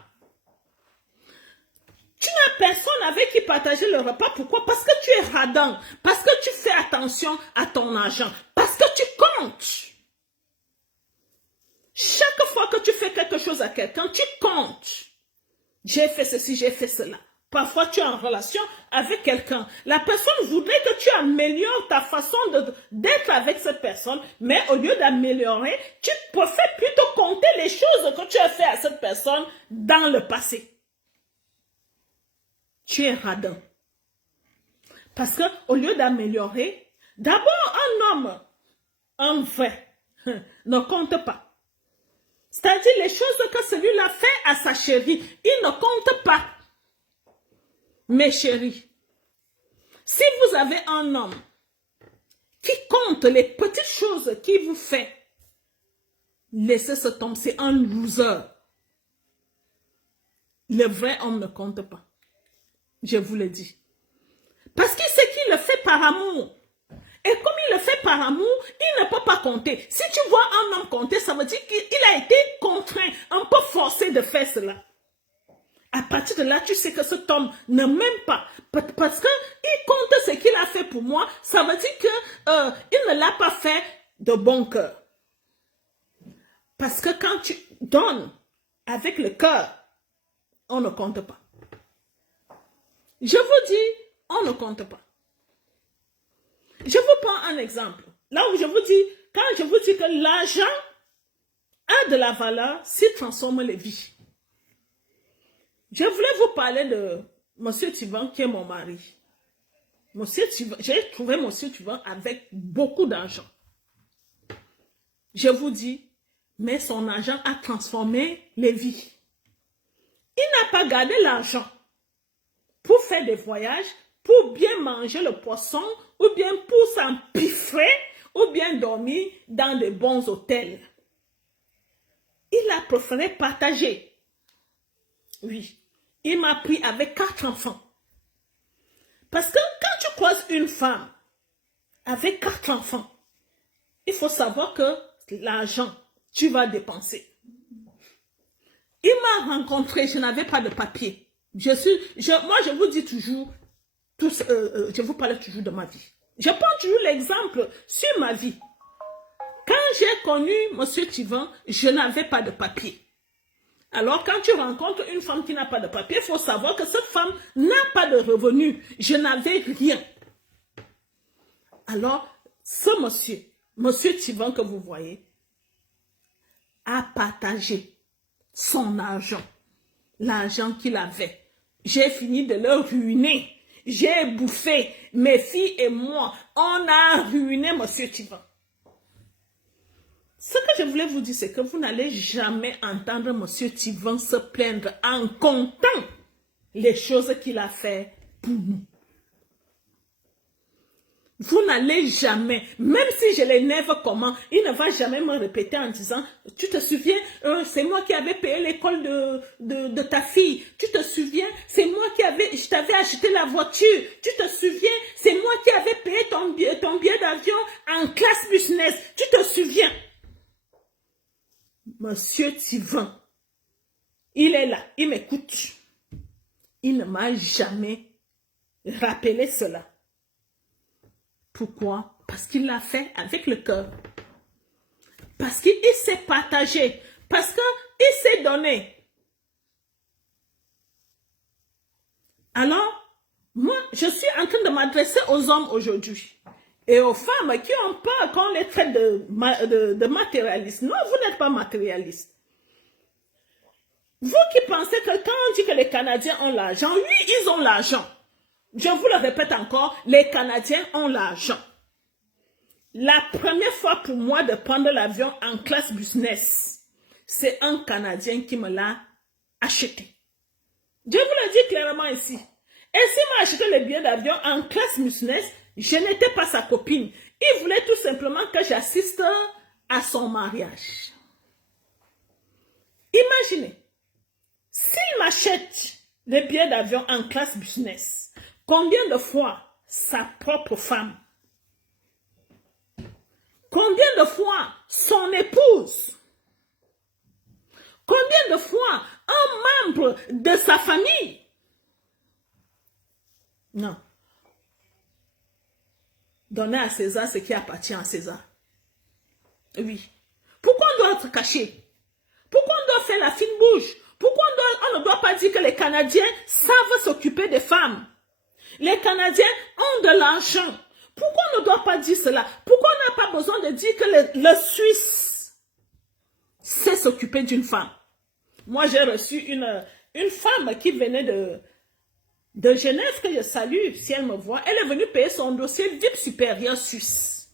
Tu n'as personne avec qui partager le repas. Pourquoi? Parce que tu es radin. Parce que tu fais attention à ton argent. Parce que tu comptes. Chaque fois que tu fais quelque chose à quelqu'un, tu comptes. J'ai fait ceci, j'ai fait cela. Parfois, tu es en relation avec quelqu'un. La personne voudrait que tu améliores ta façon d'être avec cette personne, mais au lieu d'améliorer, tu préfères plutôt compter les choses que tu as fait à cette personne dans le passé. Tu es radin. Parce que au lieu d'améliorer, d'abord un homme, un vrai, ne compte pas. C'est-à-dire les choses que celui-là fait à sa chérie, il ne compte pas. Mes chéris, si vous avez un homme qui compte les petites choses qu'il vous fait, laissez cet homme, c'est un loser. Le vrai homme ne compte pas. Je vous le dis. Parce qu'il sait qu'il le fait par amour. Et comme il le fait par amour, il ne peut pas compter. Si tu vois un homme compter, ça veut dire qu'il a été contraint, un peu forcé de faire cela. À partir de là, tu sais que cet homme ne m'aime pas. Parce qu'il compte ce qu'il a fait pour moi. Ça veut dire qu'il ne l'a pas fait de bon cœur. Parce que quand tu donnes avec le cœur, on ne compte pas. Je vous dis, on ne compte pas. Je vous prends un exemple. Là où je vous dis, quand je vous dis que l'argent a de la valeur, s'il transforme les vies. Je voulais vous parler de Monsieur Tivan qui est mon mari. Monsieur Tivan, j'ai trouvé Monsieur Tivan avec beaucoup d'argent. Je vous dis, mais son argent a transformé les vies. Il n'a pas gardé l'argent pour faire des voyages, pour bien manger le poisson, ou bien pour s'empiffrer, ou bien dormir dans de bons hôtels. Il a préféré partager. Oui, il m'a pris avec 4 enfants. Parce que quand tu croises une femme avec 4 enfants, il faut savoir que l'argent, tu vas dépenser. Il m'a rencontré, je n'avais pas de papier. Moi, je vous dis toujours, je vous parle toujours de ma vie. Je prends toujours l'exemple sur ma vie. Quand j'ai connu M. Tivan, je n'avais pas de papier. Alors, quand tu rencontres une femme qui n'a pas de papier, il faut savoir que cette femme n'a pas de revenus. Je n'avais rien. Alors, ce monsieur Tivan que vous voyez, a partagé son argent, l'argent qu'il avait. J'ai fini de le ruiner. J'ai bouffé. Mes filles et moi, on a ruiné monsieur Tivan. Ce que je voulais vous dire, c'est que vous n'allez jamais entendre monsieur Tivan se plaindre en comptant les choses qu'il a fait pour nous. Vous n'allez jamais, même si je l'énerve comment, il ne va jamais me répéter en disant, tu te souviens, c'est moi qui avais payé l'école de ta fille, tu te souviens, c'est moi je t'avais acheté la voiture, tu te souviens, c'est moi qui avais payé ton billet d'avion en classe business, tu te souviens. Monsieur Tivan, il est là, il m'écoute. Il ne m'a jamais rappelé cela. Pourquoi? Parce qu'il l'a fait avec le cœur. Parce qu'il s'est partagé. Parce qu'il s'est donné. Alors, moi, je suis en train de m'adresser aux hommes aujourd'hui. Et aux femmes qui ont peur qu'on les traite de matérialistes. Non, vous n'êtes pas matérialistes. Vous qui pensez que quand on dit que les Canadiens ont l'argent, oui, ils ont l'argent. Je vous le répète encore, les Canadiens ont l'argent. La première fois pour moi de prendre l'avion en classe business, c'est un Canadien qui me l'a acheté. Je vous le dis clairement ici. Et s'il m'a acheté le billet d'avion en classe business, je n'étais pas sa copine. Il voulait tout simplement que j'assiste à son mariage. Imaginez, s'il m'achète le billet d'avion en classe business, combien de fois sa propre femme, combien de fois son épouse, combien de fois un membre de sa famille? Non. Donner à César ce qui appartient à César. Oui. Pourquoi on doit être caché? Pourquoi on doit faire la fine bouche? Pourquoi on ne doit pas dire que les Canadiens savent s'occuper des femmes? Les Canadiens ont de l'argent. Pourquoi on ne doit pas dire cela? Pourquoi on n'a pas besoin de dire que le Suisse sait s'occuper d'une femme? Moi, j'ai reçu une femme qui venait de Genève, que je salue, si elle me voit. Elle est venue payer son dossier VIP supérieur suisse.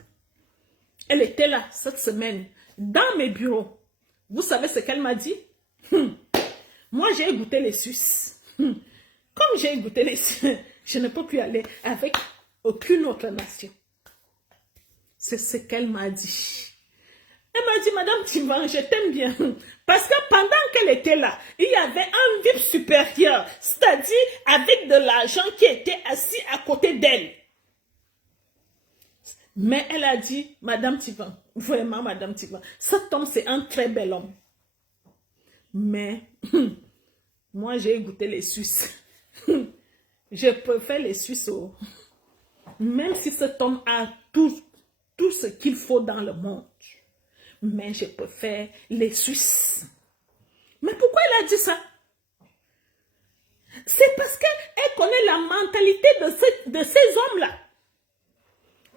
Elle était là, cette semaine, dans mes bureaux. Vous savez ce qu'elle m'a dit? Moi, j'ai goûté les Suisses. Comme j'ai goûté les Suisses, je ne peux plus aller avec aucune autre nation. C'est ce qu'elle m'a dit. Elle m'a dit, Madame Tivan, je t'aime bien. Parce que pendant qu'elle était là, il y avait un VIP supérieur, c'est-à-dire avec de l'argent qui était assis à côté d'elle. Mais elle a dit, Madame Tivan, vraiment Madame Tivan, cet homme c'est un très bel homme. Mais moi j'ai goûté les Suisses. Je préfère les Suisses. Même si cet homme a tout ce qu'il faut dans le monde. Mais je préfère les Suisses. Mais pourquoi elle a dit ça? C'est parce qu'elle connaît la mentalité de ces hommes-là.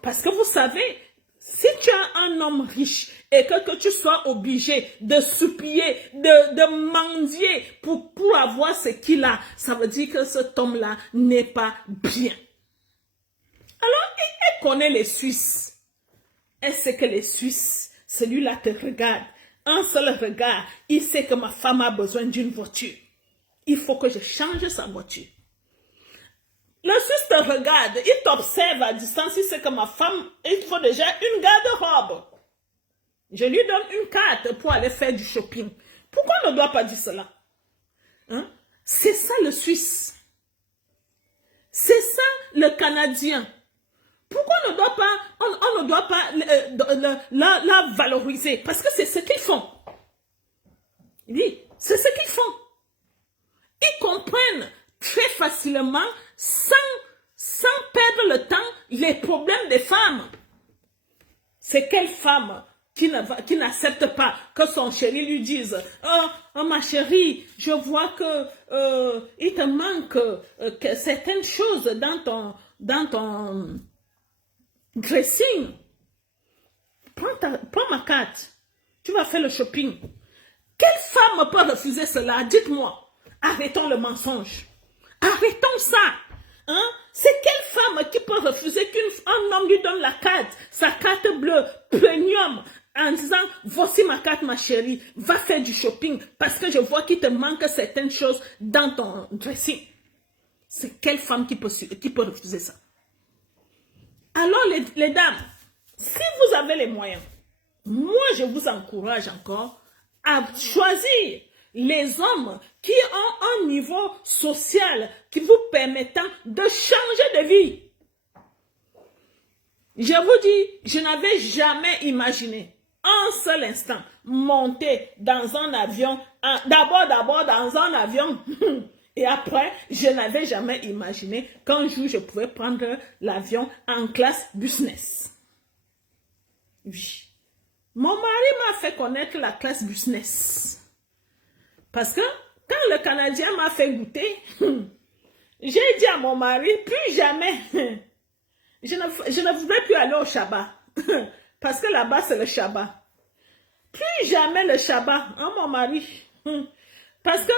Parce que vous savez, si tu as un homme riche et que tu sois obligé de supplier, de mendier pour avoir ce qu'il a, ça veut dire que cet homme-là n'est pas bien. Alors, elle connaît les Suisses. Elle sait que les Suisses, celui-là te regarde. Un seul regard, il sait que ma femme a besoin d'une voiture. Il faut que je change sa voiture. Le Suisse te regarde, il t'observe à distance, il sait que ma femme, il faut déjà une garde-robe. Je lui donne une carte pour aller faire du shopping. Pourquoi on ne doit pas dire cela? Hein? C'est ça le Suisse. C'est ça le Canadien. Pourquoi on ne doit pas la valoriser? Parce que c'est ce qu'ils font. Oui, c'est ce qu'ils font. Ils comprennent très facilement, sans perdre le temps, les problèmes des femmes. C'est quelle femme qui n'accepte pas que son chéri lui dise « Oh, ma chérie, je vois que il te manque certaines choses dans ton dressing. Prends ma carte. Tu vas faire le shopping. » Quelle femme peut refuser cela? Dites-moi. Arrêtons le mensonge. Arrêtons ça. Hein? C'est quelle femme qui peut refuser qu'un homme lui donne la carte, sa carte bleue, premium, en disant, voici ma carte, ma chérie, va faire du shopping parce que je vois qu'il te manque certaines choses dans ton dressing. C'est quelle femme qui peut refuser ça? Alors les dames, si vous avez les moyens, moi je vous encourage encore à choisir les hommes qui ont un niveau social qui vous permettant de changer de vie. Je vous dis, je n'avais jamais imaginé un seul instant monter dans un avion, d'abord dans un avion, et après, je n'avais jamais imaginé qu'un jour je pouvais prendre l'avion en classe business. Oui. Mon mari m'a fait connaître la classe business. Parce que quand le Canadien m'a fait goûter, j'ai dit à mon mari, plus jamais, je ne voudrais plus aller au Shabbat. Parce que là-bas, c'est le Shabbat. Plus jamais le Shabbat, hein, mon mari. Parce que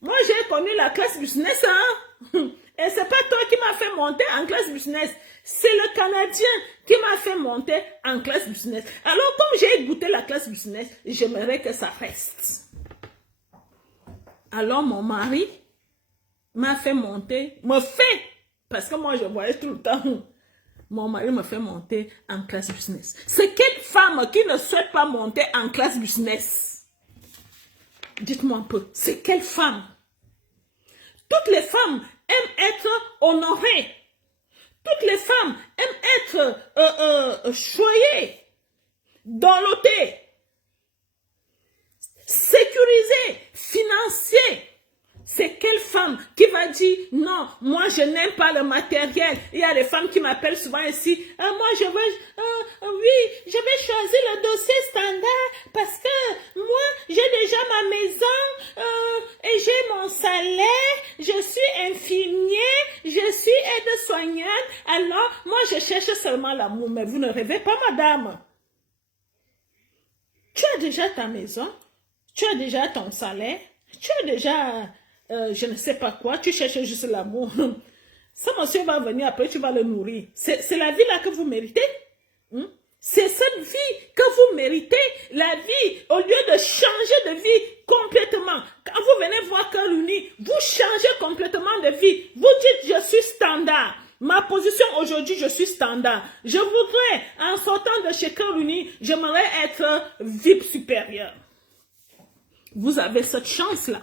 moi, j'ai connu la classe business, hein. Et c'est pas toi qui m'as fait monter en classe business. C'est le Canadien qui m'a fait monter en classe business. Alors, comme j'ai goûté la classe business, j'aimerais que ça reste. Alors, mon mari m'a fait monter, parce que moi, je voyais tout le temps. Mon mari me fait monter en classe business. C'est quelle femme qui ne souhaite pas monter en classe business? Dites-moi un peu, c'est quelle femme? Toutes les femmes aiment être honorées. Toutes les femmes aiment être choyées, dorlotées, sécurisées, financières. C'est quelle femme qui va dire non, moi je n'aime pas le matériel. Il y a des femmes qui m'appellent souvent ici. Moi je vais choisir le dossier standard parce que moi j'ai déjà ma maison, seulement l'amour, mais vous ne rêvez pas, madame. Tu as déjà ta maison, tu as déjà ton salaire, tu as déjà, je ne sais pas quoi, tu cherches juste l'amour. Ce monsieur va venir, après tu vas le nourrir. C'est la vie là que vous méritez. C'est cette vie que vous méritez. La vie, au lieu de changer de vie complètement. Quand vous venez voir Cœur Uni, vous changez complètement de vie. Vous dites, je suis standard. Ma position aujourd'hui, je suis standard. Je voudrais, en sortant de chez Cœur Uni, j'aimerais être VIP supérieur. Vous avez cette chance-là.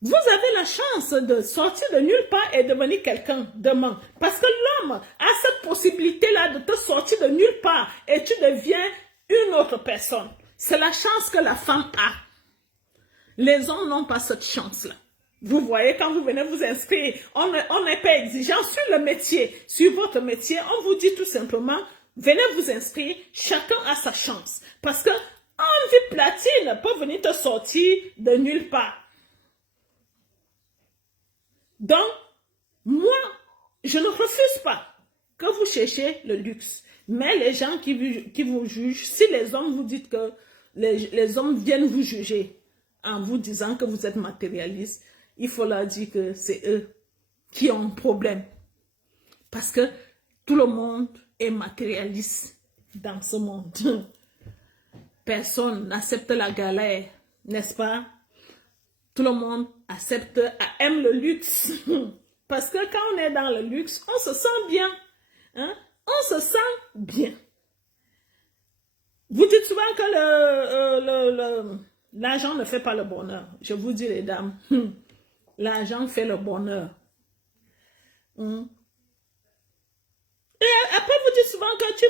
Vous avez la chance de sortir de nulle part et devenir quelqu'un demain. Parce que l'homme a cette possibilité-là de te sortir de nulle part et tu deviens une autre personne. C'est la chance que la femme a. Les hommes n'ont pas cette chance-là. Vous voyez, quand vous venez vous inscrire, on n'est pas exigeant sur le métier, sur votre métier. On vous dit tout simplement, venez vous inscrire, chacun a sa chance. Parce que un vie platine peut venir te sortir de nulle part. Donc, moi, je ne refuse pas que vous cherchiez le luxe. Mais les gens qui vous jugent, si les hommes vous disent que les hommes viennent vous juger en vous disant que vous êtes matérialiste, il faut leur dire que c'est eux qui ont un problème. Parce que tout le monde est matérialiste dans ce monde. Personne n'accepte la galère, n'est-ce pas? Tout le monde aime le luxe. Parce que quand on est dans le luxe, on se sent bien. Hein? On se sent bien. Vous dites souvent que l'argent ne fait pas le bonheur. Je vous dis les dames, l'argent fait le bonheur. Et après, vous dites souvent que tu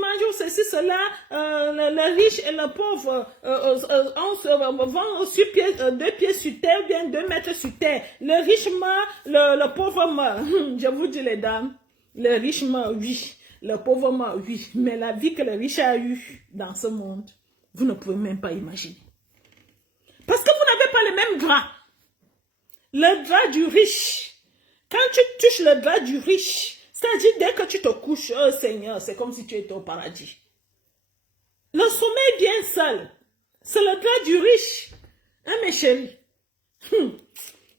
manges ou ceci, cela, le riche et le pauvre vont sur pied, 2 pieds sur terre, ou bien 2 mètres sur terre. Le riche meurt, le pauvre meurt. Je vous dis les dames, le riche meurt, oui. Le pauvre meurt, oui. Mais la vie que le riche a eue dans ce monde, vous ne pouvez même pas imaginer. Parce que vous n'avez pas le même drap. Le drap du riche. Quand tu touches le drap du riche, c'est-à-dire, dès que tu te couches, oh Seigneur, c'est comme si tu étais au paradis. Le sommeil vient seul. C'est le drap du riche. Hein, mes chéris?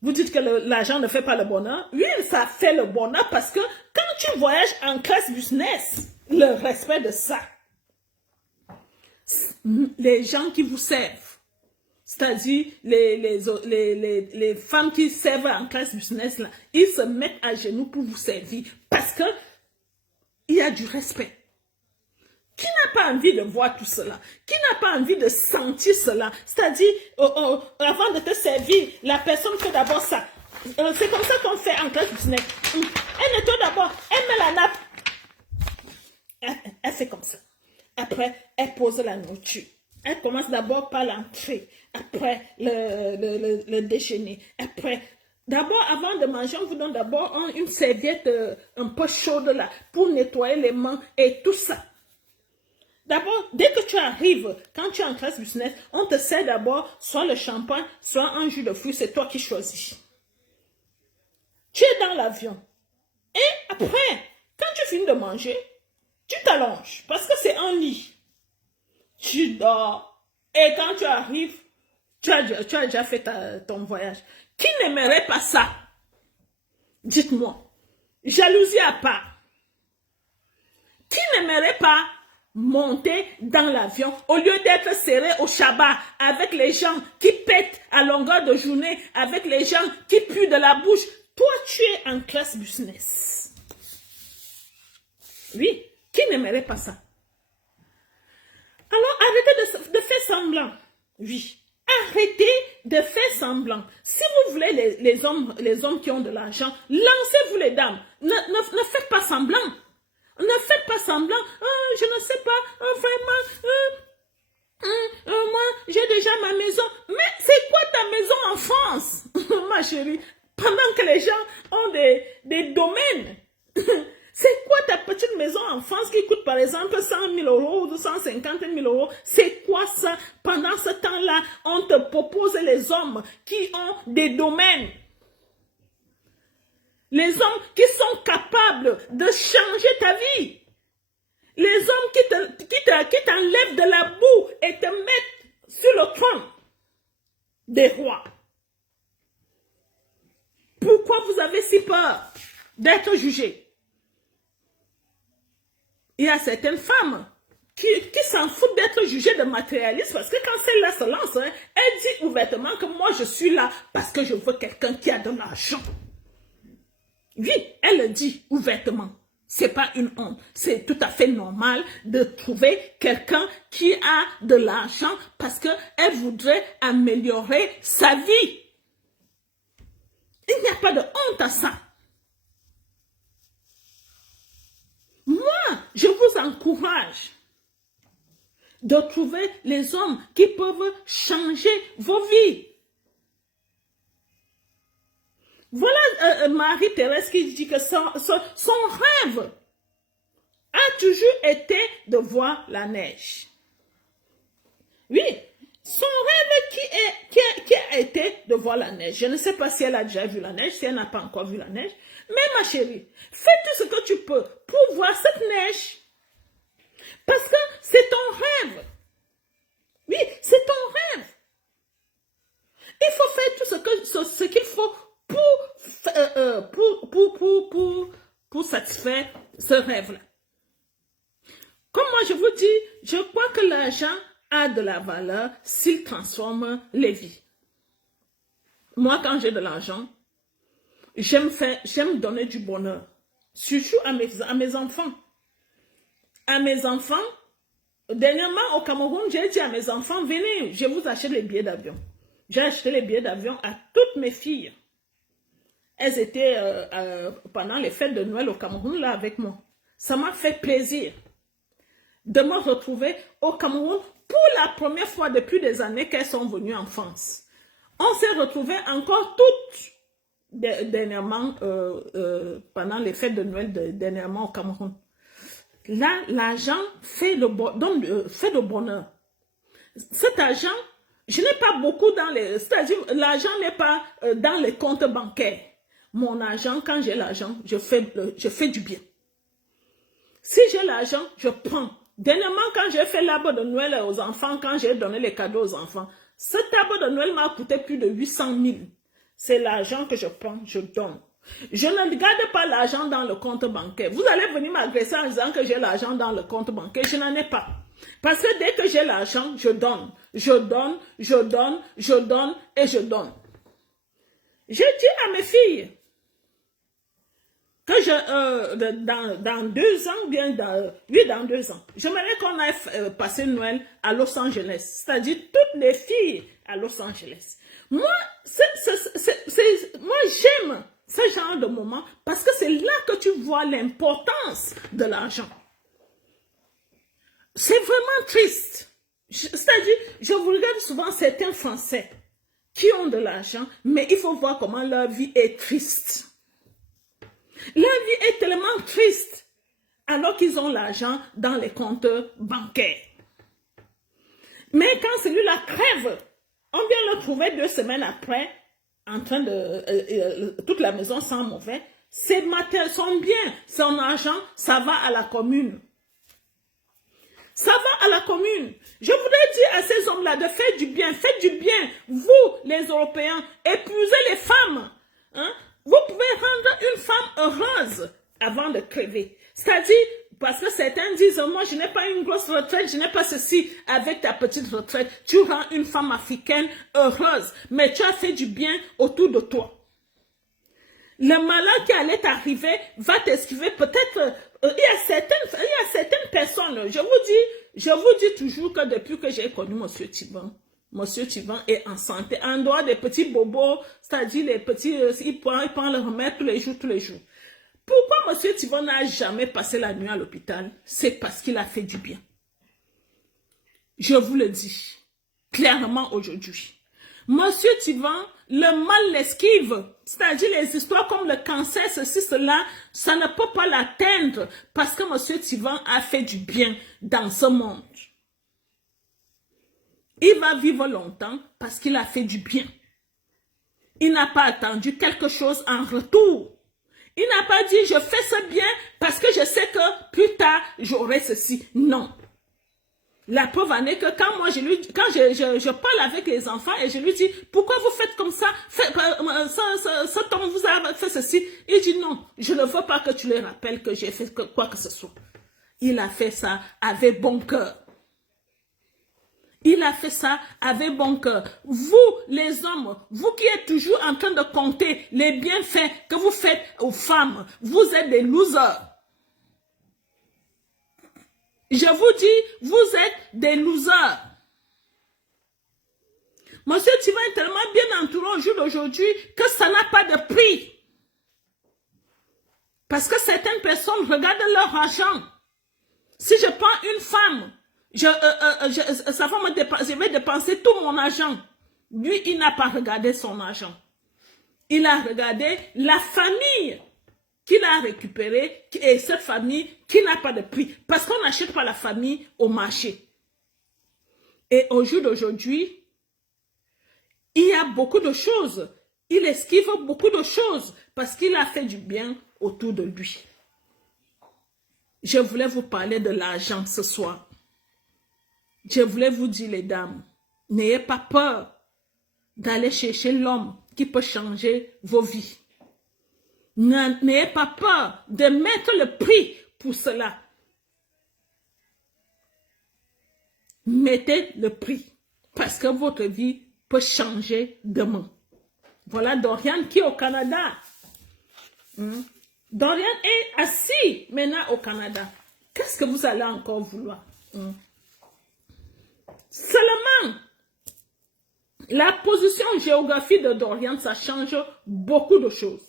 Vous dites que l'argent ne fait pas le bonheur? Oui, ça fait le bonheur parce que quand tu voyages en classe business, le respect de ça, les gens qui vous servent, c'est-à-dire les femmes qui servent en classe business, là, ils se mettent à genoux pour vous servir parce que il y a du respect. Qui n'a pas envie de voir tout cela? Qui n'a pas envie de sentir cela? C'est-à-dire, avant de te servir, la personne fait d'abord ça. C'est comme ça qu'on fait en classe business. Elle nettoie d'abord, elle met la nappe. Elle fait comme ça. Après, elle pose la nourriture. Elle commence d'abord par l'entrée, après le déjeuner, après... D'abord, avant de manger, on vous donne d'abord une serviette un peu chaude là, pour nettoyer les mains et tout ça. D'abord, dès que tu arrives, quand tu es en classe business, on te sert d'abord soit le champagne, soit un jus de fruits, c'est toi qui choisis. Tu es dans l'avion. Et après, quand tu finis de manger, tu t'allonges, parce que c'est un lit. Tu dors. Et quand tu arrives, tu as déjà fait ton voyage. Qui n'aimerait pas ça? Dites-moi. Jalousie à part. Qui n'aimerait pas monter dans l'avion au lieu d'être serré au Shabbat avec les gens qui pètent à longueur de journée, avec les gens qui puent de la bouche? Toi, tu es en classe business. Oui, qui n'aimerait pas ça? Alors, arrêtez de faire semblant. Oui. Arrêtez de faire semblant. Si vous voulez les hommes qui ont de l'argent, lancez-vous les dames. Ne faites pas semblant. Ne faites pas semblant. Oh, je ne sais pas. Vraiment. Moi, j'ai déjà ma maison. Mais c'est quoi ta maison en France, ma chérie? Pendant que les gens ont des domaines. C'est quoi ta petite maison en France qui coûte par exemple 100 000 € ou 150 000 €? C'est quoi ça? Pendant ce temps-là, on te propose les hommes qui ont des domaines. Les hommes qui sont capables de changer ta vie. Les hommes qui t'enlèvent de la boue et te mettent sur le trône des rois. Pourquoi vous avez si peur d'être jugé? Il y a certaines femmes qui s'en foutent d'être jugées de matérialistes parce que quand celle-là se lance, hein, elle dit ouvertement que moi je suis là parce que je veux quelqu'un qui a de l'argent. Oui, elle le dit ouvertement. C'est pas une honte. C'est tout à fait normal de trouver quelqu'un qui a de l'argent parce qu'elle voudrait améliorer sa vie. Il n'y a pas de honte à ça. Moi, je vous encourage de trouver les hommes qui peuvent changer vos vies. Voilà Marie-Thérèse qui dit que son rêve a toujours été de voir la neige. Oui, son rêve qui a été de voir la neige. Je ne sais pas si elle a déjà vu la neige, si elle n'a pas encore vu la neige. Mais ma chérie, fais tout ce que tu peux pour voir cette neige. Parce que c'est ton rêve. Oui, c'est ton rêve. Il faut faire tout ce qu'il faut pour satisfaire ce rêve-là. Comme moi je vous dis, je crois que l'argent a de la valeur s'il transforme les vies. Moi, quand j'ai de l'argent, j'aime donner du bonheur. Surtout à mes enfants. À mes enfants, dernièrement au Cameroun, j'ai dit à mes enfants, venez, je vous achète les billets d'avion. J'ai acheté les billets d'avion à toutes mes filles. Elles étaient pendant les fêtes de Noël au Cameroun là avec moi. Ça m'a fait plaisir de me retrouver au Cameroun pour la première fois depuis des années qu'elles sont venues en France. On s'est retrouvés encore toutes dernièrement pendant les fêtes de Noël dernièrement au Cameroun. Là, l'argent fait le bonheur. Cet argent, je n'ai pas beaucoup dans les... C'est-à-dire, l'argent n'est pas dans les comptes bancaires. Mon argent, quand j'ai l'argent, je fais du bien. Si j'ai l'argent, je prends. Dernièrement, quand j'ai fait l'arbre de Noël aux enfants, quand j'ai donné les cadeaux aux enfants, cet arbre de Noël m'a coûté plus de 800 000. C'est l'argent que je prends, je donne. Je ne garde pas l'argent dans le compte bancaire. Vous allez venir m'agresser en disant que j'ai l'argent dans le compte bancaire. Je n'en ai pas. Parce que dès que j'ai l'argent, je donne. Je donne, je donne, je donne et je donne. Je dis à mes filles que dans 2 ans, bien dans 2 ans, j'aimerais qu'on aille passer Noël à Los Angeles. C'est-à-dire toutes les filles à Los Angeles. Moi, moi j'aime ce genre de moment parce que c'est là que tu vois l'importance de l'argent. C'est vraiment triste. C'est-à-dire, je vous regarde souvent certains Français qui ont de l'argent, mais il faut voir comment leur vie est triste. Leur vie est tellement triste alors qu'ils ont l'argent dans les comptes bancaires. Mais quand celui-là crève, on vient le trouver 2 semaines après, en train de... toute la maison sent mauvais. Ses matériels sont bien, son argent, ça va à la commune. Ça va à la commune. Je voudrais dire à ces hommes-là de faire du bien. Faites du bien. Vous, les Européens, épousez les femmes. Hein? Vous pouvez rendre une femme heureuse avant de crever. C'est-à-dire, parce que certains disent, moi je n'ai pas une grosse retraite, je n'ai pas ceci. Avec ta petite retraite, tu rends une femme africaine heureuse. Mais tu as fait du bien autour de toi. Le malheur qui allait t'arriver va t'esquiver. Peut-être, il y a certaines personnes, je vous dis toujours que depuis que j'ai connu M. Thiban est en santé. En dehors des petits bobos, c'est-à-dire les petits, il prend le remède tous les jours. Pourquoi M. Thiban n'a jamais passé la nuit à l'hôpital? C'est parce qu'il a fait du bien. Je vous le dis clairement aujourd'hui. Monsieur Thiban, le mal l'esquive, c'est-à-dire les histoires comme le cancer, ceci, cela, ça ne peut pas l'atteindre parce que Monsieur Thiban a fait du bien dans ce monde. Il va vivre longtemps parce qu'il a fait du bien. Il n'a pas attendu quelque chose en retour. Il n'a pas dit, je fais ça bien parce que je sais que plus tard, j'aurai ceci. Non. La preuve en est que quand moi, je parle avec les enfants et je lui dis, pourquoi vous faites comme ça? Cet homme vous a fait ceci. Il dit, non, je ne veux pas que tu les rappelles que j'ai fait quoi que ce soit. Il a fait ça avec bon cœur. Il a fait ça avec bon cœur. Vous, les hommes, vous qui êtes toujours en train de compter les bienfaits que vous faites aux femmes, vous êtes des losers. Je vous dis, vous êtes des losers. Monsieur Tivan est tellement bien entouré au jour d'aujourd'hui que ça n'a pas de prix. Parce que certaines personnes regardent leur argent. Si je prends une femme, ça va je vais dépenser tout mon argent. Lui, il n'a pas regardé son argent. Il a regardé la famille qu'il a récupérée et cette famille qui n'a pas de prix. Parce qu'on n'achète pas la famille au marché. Et au jour d'aujourd'hui, il y a beaucoup de choses. Il esquive beaucoup de choses parce qu'il a fait du bien autour de lui. Je voulais vous parler de l'argent ce soir. Je voulais vous dire, les dames, n'ayez pas peur d'aller chercher l'homme qui peut changer vos vies. N'ayez pas peur de mettre le prix pour cela. Mettez le prix parce que votre vie peut changer demain. Voilà Dorian qui est au Canada. Dorian est assis maintenant au Canada. Qu'est-ce que vous allez encore vouloir? Seulement, la position géographique de Dorian, ça change beaucoup de choses.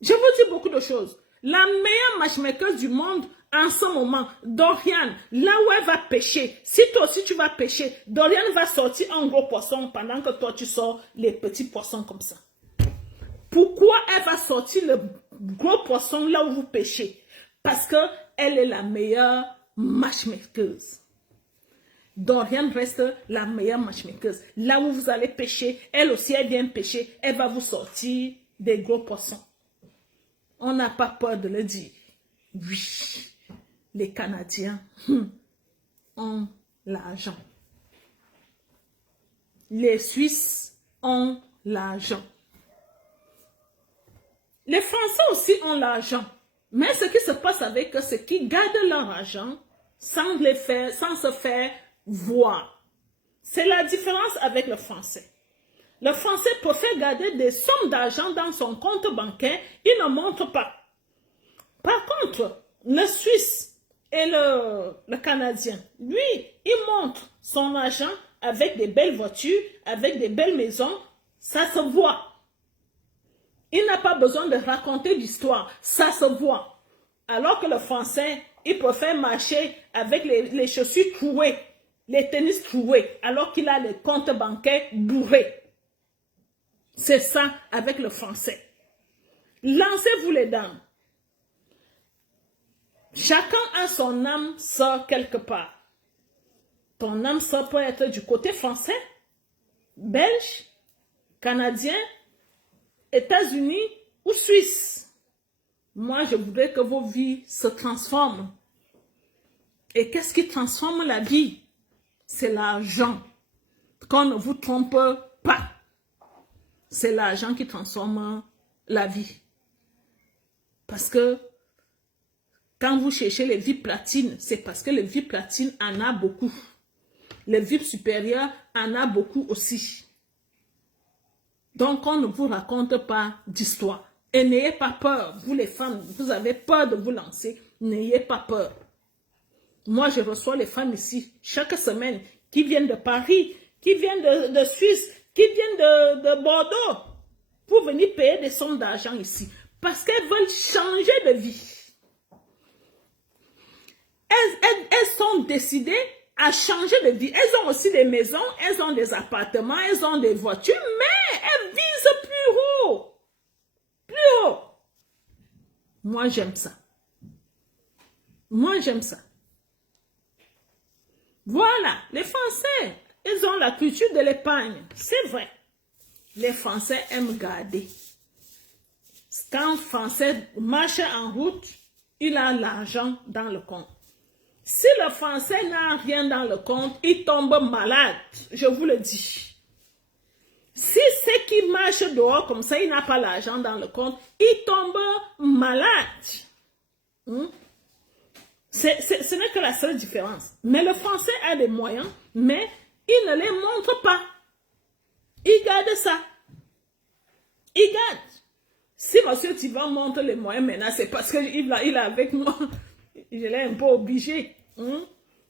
Je vous dis beaucoup de choses. La meilleure matchmaker du monde en ce moment, Dorian, là où elle va pêcher, si toi aussi tu vas pêcher, Dorian va sortir un gros poisson pendant que toi tu sors les petits poissons comme ça. Pourquoi elle va sortir le gros poisson là où vous pêchez? Parce qu'elle est la meilleure matchmaker. Dorian reste la meilleure matchmaker. Là où vous allez pêcher, elle aussi elle vient pêcher, elle va vous sortir des gros poissons. On n'a pas peur de le dire. Oui, les Canadiens ont l'argent. Les Suisses ont l'argent. Les Français aussi ont l'argent. Mais ce qui se passe avec eux, c'est qu'ils gardent leur argent sans se faire voir. C'est la différence avec le Français. Le Français préfère garder des sommes d'argent dans son compte bancaire, il ne montre pas. Par contre, le Suisse et le Canadien, lui, il montre son argent avec des belles voitures, avec des belles maisons, ça se voit. Il n'a pas besoin de raconter l'histoire, ça se voit. Alors que le Français, il préfère marcher avec les chaussures trouées, les tennis troués, alors qu'il a les comptes bancaires bourrés. C'est ça avec le Français. Lancez-vous les dames. Chacun a son âme sœur quelque part. Ton âme sœur peut être du côté français, belge, canadien, États-Unis ou Suisse. Moi, je voudrais que vos vies se transforment. Et qu'est-ce qui transforme la vie? C'est l'argent. Qu'on ne vous trompe pas. C'est l'argent qui transforme la vie. Parce que quand vous cherchez les vies platines, c'est parce que les vies platines en a beaucoup. Les vies supérieures en a beaucoup aussi. Donc, on ne vous raconte pas d'histoire. Et n'ayez pas peur. Vous les femmes, vous avez peur de vous lancer. N'ayez pas peur. Moi, je reçois les femmes ici chaque semaine qui viennent de Paris, qui viennent de Suisse, qui viennent de Bordeaux pour venir payer des sommes d'argent ici. Parce qu'elles veulent changer de vie. Elles sont décidées à changer de vie. Elles ont aussi des maisons, elles ont des appartements, elles ont des voitures, mais elles visent plus haut. Plus haut. Moi, j'aime ça. Moi, j'aime ça. Voilà, les Français, ils ont la culture de l'épargne. C'est vrai. Les Français aiment garder. Quand Français marche en route, il a l'argent dans le compte. Si le Français n'a rien dans le compte, il tombe malade, je vous le dis. Si c'est qui marche dehors comme ça, il n'a pas l'argent dans le compte, il tombe malade. Ce n'est que la seule différence. Mais le Français a des moyens, mais il ne les montre pas. Il garde ça. Il garde. Si M. Tivan montre les moyens maintenant, c'est parce qu'il est avec moi. Je l'ai un peu obligé.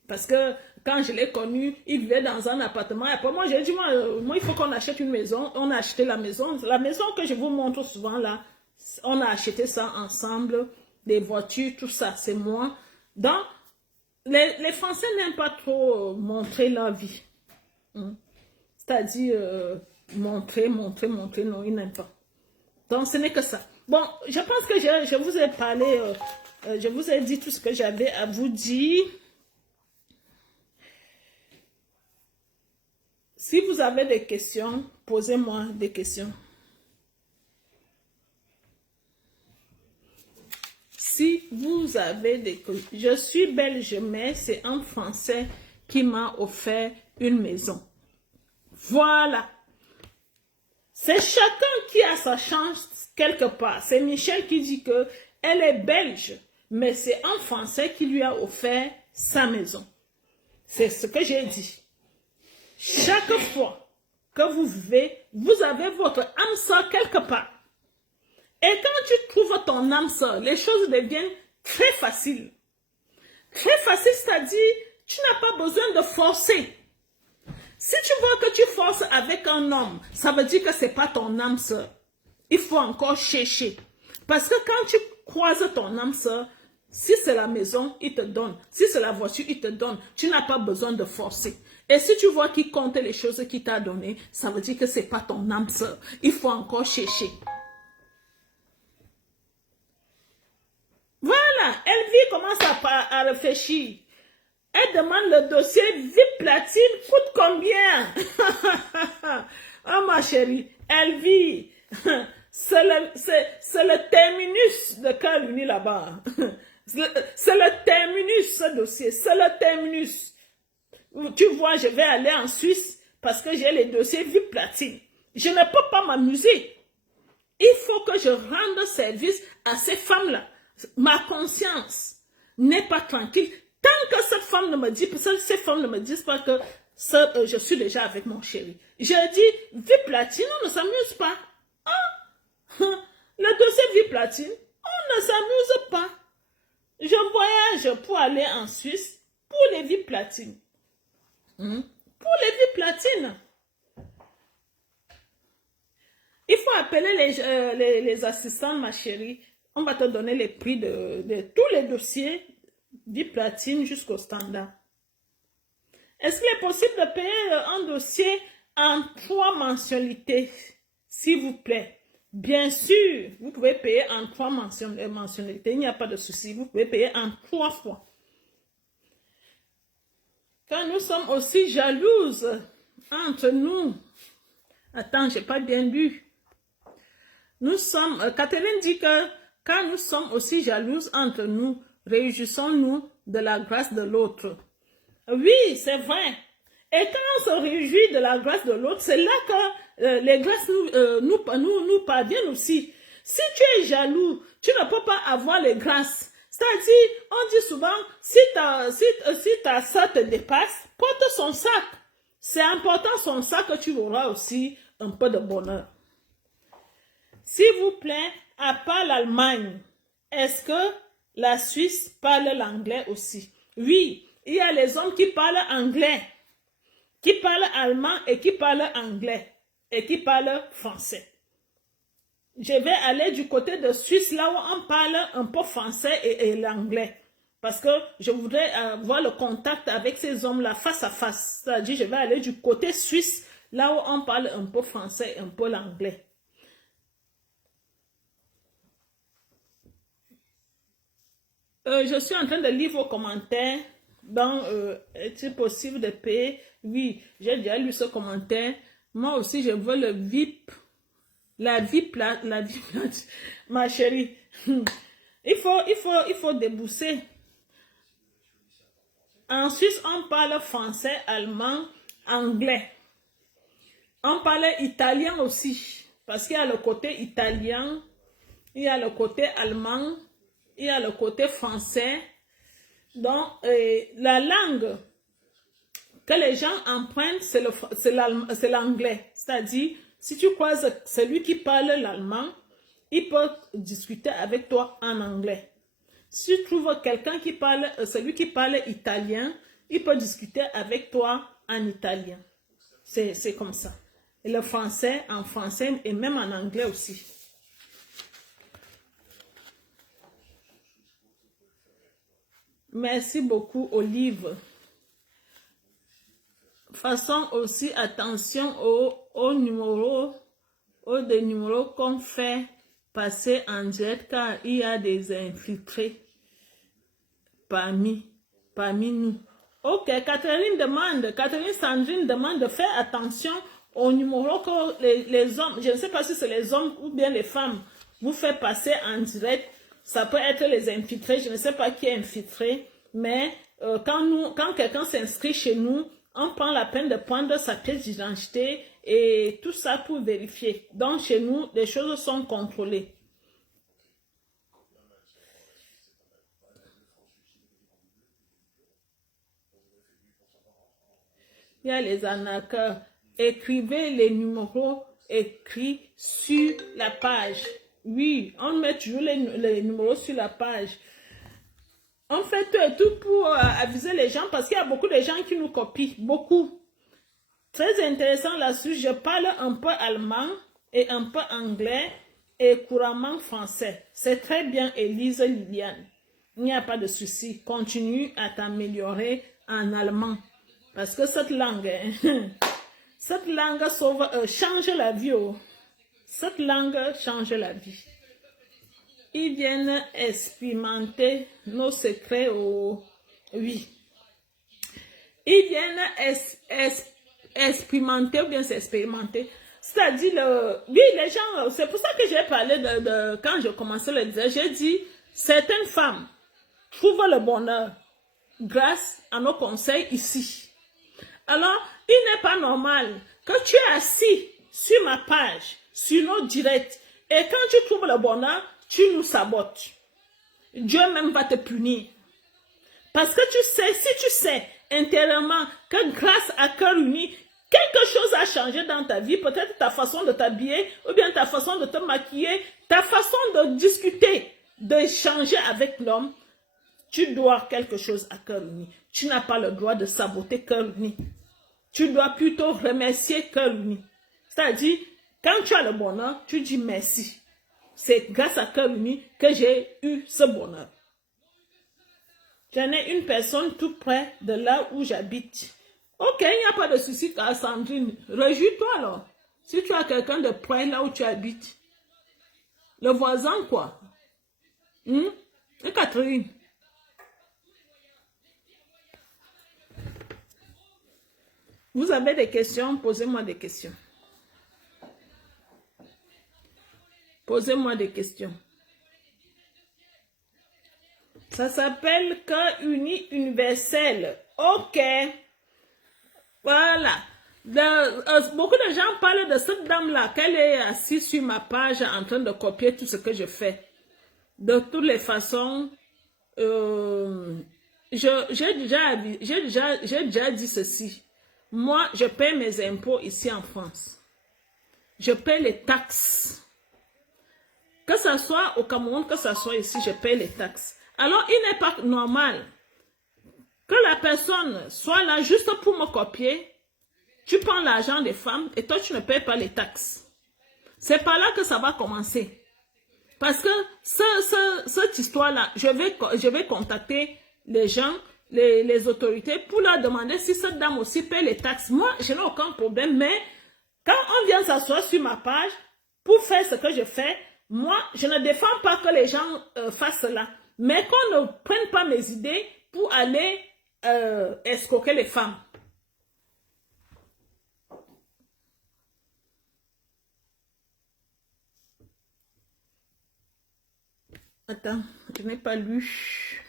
Parce que quand je l'ai connu, il vivait dans un appartement. Et après, moi, j'ai dit, moi, il faut qu'on achète une maison. On a acheté la maison. La maison que je vous montre souvent là, on a acheté ça ensemble. Des voitures, tout ça, c'est moi. Donc, les Français n'aiment pas trop montrer leur vie. C'est-à-dire, montrer, non, ils n'aiment pas. Donc, ce n'est que ça. Bon, je pense que je vous ai parlé, je vous ai dit tout ce que j'avais à vous dire. Si vous avez des questions, posez-moi des questions. Si vous avez des questions, je suis belge, mais c'est un Français qui m'a offert une maison. Voilà. C'est chacun qui a sa chance quelque part. C'est Michel qui dit que elle est belge, mais c'est un Français qui lui a offert sa maison. C'est ce que j'ai dit. Chaque fois que vous vivez, vous avez votre âme sœur quelque part. Et quand tu trouves ton âme sœur, les choses deviennent très faciles. Très facile, c'est-à-dire, tu n'as pas besoin de forcer. Si tu vois que tu forces avec un homme, ça veut dire que ce n'est pas ton âme sœur. Il faut encore chercher. Parce que quand tu croises ton âme sœur, si c'est la maison, il te donne. Si c'est la voiture, il te donne. Tu n'as pas besoin de forcer. Et si tu vois qu'il compte les choses qu'il t'a données, ça veut dire que ce n'est pas ton âme sœur. Il faut encore chercher. Voilà, Elvie commence à réfléchir. Elle demande le dossier VIP platine coûte combien? Oh ma chérie, Elvie, c'est le terminus de Cœur Uni là-bas. C'est le terminus, ce dossier, c'est le terminus. Tu vois, je vais aller en Suisse parce que j'ai les dossiers VIP platine. Je ne peux pas m'amuser. Il faut que je rende service à ces femmes-là. Ma conscience n'est pas tranquille. Tant que cette femme ne me dit, ces femmes ne me disent pas que je suis déjà avec mon chéri. Je dis, vie platine, on ne s'amuse pas. Le dossier vie platine, on ne s'amuse pas. Je voyage pour aller en Suisse pour les vies platines. Pour les vies platines. Il faut appeler les assistants, ma chérie. On va te donner les prix de tous les dossiers du platine jusqu'au standard. Est-ce qu'il est possible de payer un dossier en 3 mensualités, s'il vous plaît? Bien sûr, vous pouvez payer en 3 mensualités, il n'y a pas de souci. Vous pouvez payer en 3 fois. Quand nous sommes aussi jalouses entre nous. Attends, je n'ai pas bien lu. Nous sommes, Catherine dit que quand nous sommes aussi jalouses entre nous, réjouissons-nous de la grâce de l'autre. Oui, c'est vrai. Et quand on se réjouit de la grâce de l'autre, c'est là que les grâces nous parviennent aussi. Si tu es jaloux, tu ne peux pas avoir les grâces. C'est-à-dire, on dit souvent, si ta soeur te dépasse, porte son sac. C'est important son sac que tu auras aussi un peu de bonheur. S'il vous plaît, à part l'Allemagne, est-ce que la Suisse parle l'anglais aussi? Oui, il y a les hommes qui parlent anglais, qui parlent allemand et qui parlent anglais et qui parlent français. Je vais aller du côté de Suisse, là où on parle un peu français et l'anglais. Parce que je voudrais avoir le contact avec ces hommes-là face à face. C'est-à-dire, je vais aller du côté suisse, là où on parle un peu français et un peu l'anglais. Je suis en train de lire vos commentaires. Donc, est-il possible de payer? Oui, j'ai déjà lu ce commentaire. Moi aussi, je veux le VIP. La vie plate, ma chérie. Il faut débousser. En Suisse, on parle français, allemand, anglais. On parle italien aussi. Parce qu'il y a le côté italien, il y a le côté allemand, il y a le côté français. Donc, la langue que les gens empruntent, c'est l'anglais. C'est-à-dire, si tu croises celui qui parle l'allemand, il peut discuter avec toi en anglais. Si tu trouves quelqu'un qui parle, celui qui parle italien, il peut discuter avec toi en italien. C'est comme ça. Et le français, en français et même en anglais aussi. Merci beaucoup, Olive. Faisons aussi attention aux numéros qu'on fait passer en direct car il y a des infiltrés parmi nous. Ok, Catherine Sandrine demande de faire attention aux numéros que les hommes, je ne sais pas si c'est les hommes ou bien les femmes, vous faites passer en direct. Ça peut être les infiltrés, je ne sais pas qui est infiltré, mais quand quelqu'un s'inscrit chez nous, on prend la peine de prendre sa pièce d'identité et tout ça pour vérifier. Donc chez nous, les choses sont contrôlées. Il y a les arnaqueurs. Écrivez les numéros écrits sur la page. Oui, on met toujours les numéros sur la page. On fait tout et tout pour aviser les gens parce qu'il y a beaucoup de gens qui nous copient. Beaucoup. Très intéressant là-dessus. Je parle un peu allemand et un peu anglais et couramment français. C'est très bien, Élise Liliane. Il n'y a pas de souci. Continue à t'améliorer en allemand. Parce que cette langue, cette langue change la vie. Oh. Cette langue change la vie. Ils viennent expérimenter nos secrets. Oh. Oui. Ils viennent expérimenter ou bien s'expérimenter. C'est-à-dire, oui, les gens, c'est pour ça que j'ai parlé quand je commençais le dire, j'ai dit, certaines femmes trouvent le bonheur grâce à nos conseils ici. Alors, il n'est pas normal que tu es assis sur ma page, sur nos directs, et quand tu trouves le bonheur, tu nous sabotes. Dieu même va te punir. Parce que tu sais, si tu sais intérieurement que grâce à Cœur Uni, quelque chose a changé dans ta vie, peut-être ta façon de t'habiller, ou bien ta façon de te maquiller, ta façon de discuter, d'échanger avec l'homme, tu dois quelque chose à Cœur Uni. Tu n'as pas le droit de saboter Cœur Uni. Tu dois plutôt remercier Cœur Uni. C'est-à-dire, quand tu as le bonheur, tu dis merci. C'est grâce à Cœur Uni que j'ai eu ce bonheur. J'en ai une personne tout près de là où j'habite. Ok, il n'y a pas de souci, Sandrine. Réjouis-toi alors. Si tu as quelqu'un de près là où tu habites. Le voisin, quoi. Et Catherine. Vous avez des questions? Posez-moi des questions. Posez-moi des questions. Ça s'appelle Cœur Uni Universel. Ok. Voilà. Beaucoup de gens parlent de cette dame-là, qu'elle est assise sur ma page en train de copier tout ce que je fais. De toutes les façons, j'ai déjà dit ceci. Moi, je paie mes impôts ici en France. Je paie les taxes. Que ce soit au Cameroun, que ce soit ici, je paie les taxes. Alors, il n'est pas normal que la personne soit là juste pour me copier. Tu prends l'argent des femmes et toi, tu ne payes pas les taxes. C'est par là que ça va commencer. Parce que cette histoire-là, je vais contacter les gens, les autorités pour leur demander si cette dame aussi paie les taxes. Moi, je n'ai aucun problème, mais quand on vient s'asseoir sur ma page pour faire ce que je fais, moi, je ne défends pas que les gens fassent cela, mais qu'on ne prenne pas mes idées pour aller escroquer les femmes. Attends, je n'ai pas lu.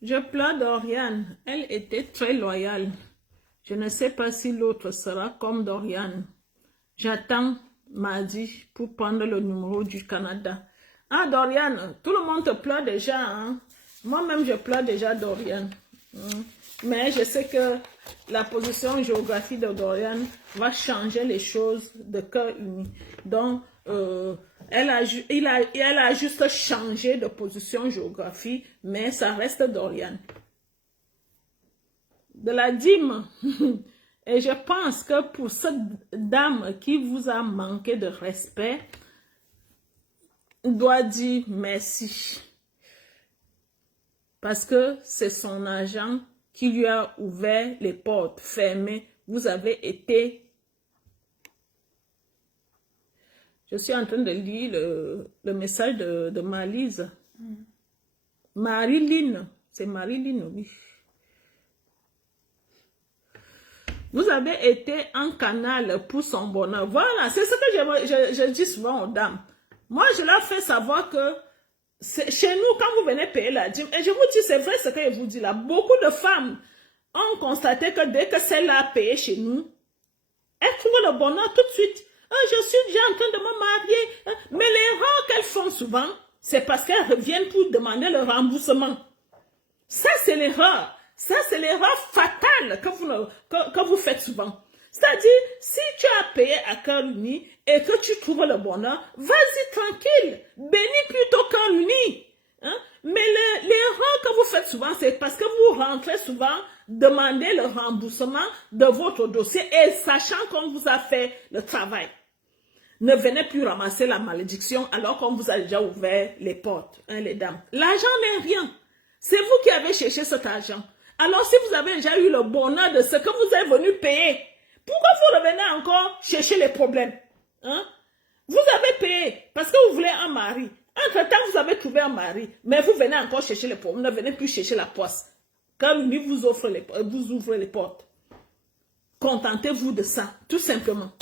Je pleure Dorian. Elle était très loyale. Je ne sais pas si l'autre sera comme Dorian. J'attends mardi pour prendre le numéro du Canada. Ah, Dorian, tout le monde te pleure déjà. Hein? Moi-même, je pleure déjà Dorian. Mais je sais que la position géographique de Dorian va changer les choses de cœur uni. Donc, elle a juste changé de position géographique, mais ça reste Dorian. De la dîme. Et je pense que pour cette dame qui vous a manqué de respect, doit dire merci. Parce que c'est son agent qui lui a ouvert les portes fermées. Vous avez été... Je suis en train de lire le message de Marlise. Marilyn. C'est Marilyn, oui. Vous avez été un canal pour son bonheur. Voilà, c'est ce que je dis souvent aux dames. Moi, je leur fais savoir que chez nous, quand vous venez payer la dîme, et je vous dis, c'est vrai ce que je vous dis là, beaucoup de femmes ont constaté que dès que celle-là a payé chez nous, elles trouvent le bonheur tout de suite. Je suis déjà en train de me marier. Mais l'erreur qu'elles font souvent, c'est parce qu'elles reviennent pour demander le remboursement. Ça, c'est l'erreur. Ça, c'est l'erreur fatale que vous faites souvent. C'est-à-dire, si tu as payé à cœur uni et que tu trouves le bonheur, vas-y tranquille. Bénis plutôt cœur uni. Hein? Mais l'erreur que vous faites souvent, c'est parce que vous rentrez souvent demander le remboursement de votre dossier et sachant qu'on vous a fait le travail. Ne venez plus ramasser la malédiction alors qu'on vous a déjà ouvert les portes, hein, les dames. L'argent n'est rien. C'est vous qui avez cherché cet argent. Alors si vous avez déjà eu le bonheur de ce que vous êtes venu payer, pourquoi vous revenez encore chercher les problèmes? Hein? Vous avez payé parce que vous voulez un mari. Entre-temps, vous avez trouvé un mari, mais vous venez encore chercher les problèmes. Ne venez plus chercher la poisse. Quand lui vous ouvre les portes. Contentez-vous de ça, tout simplement.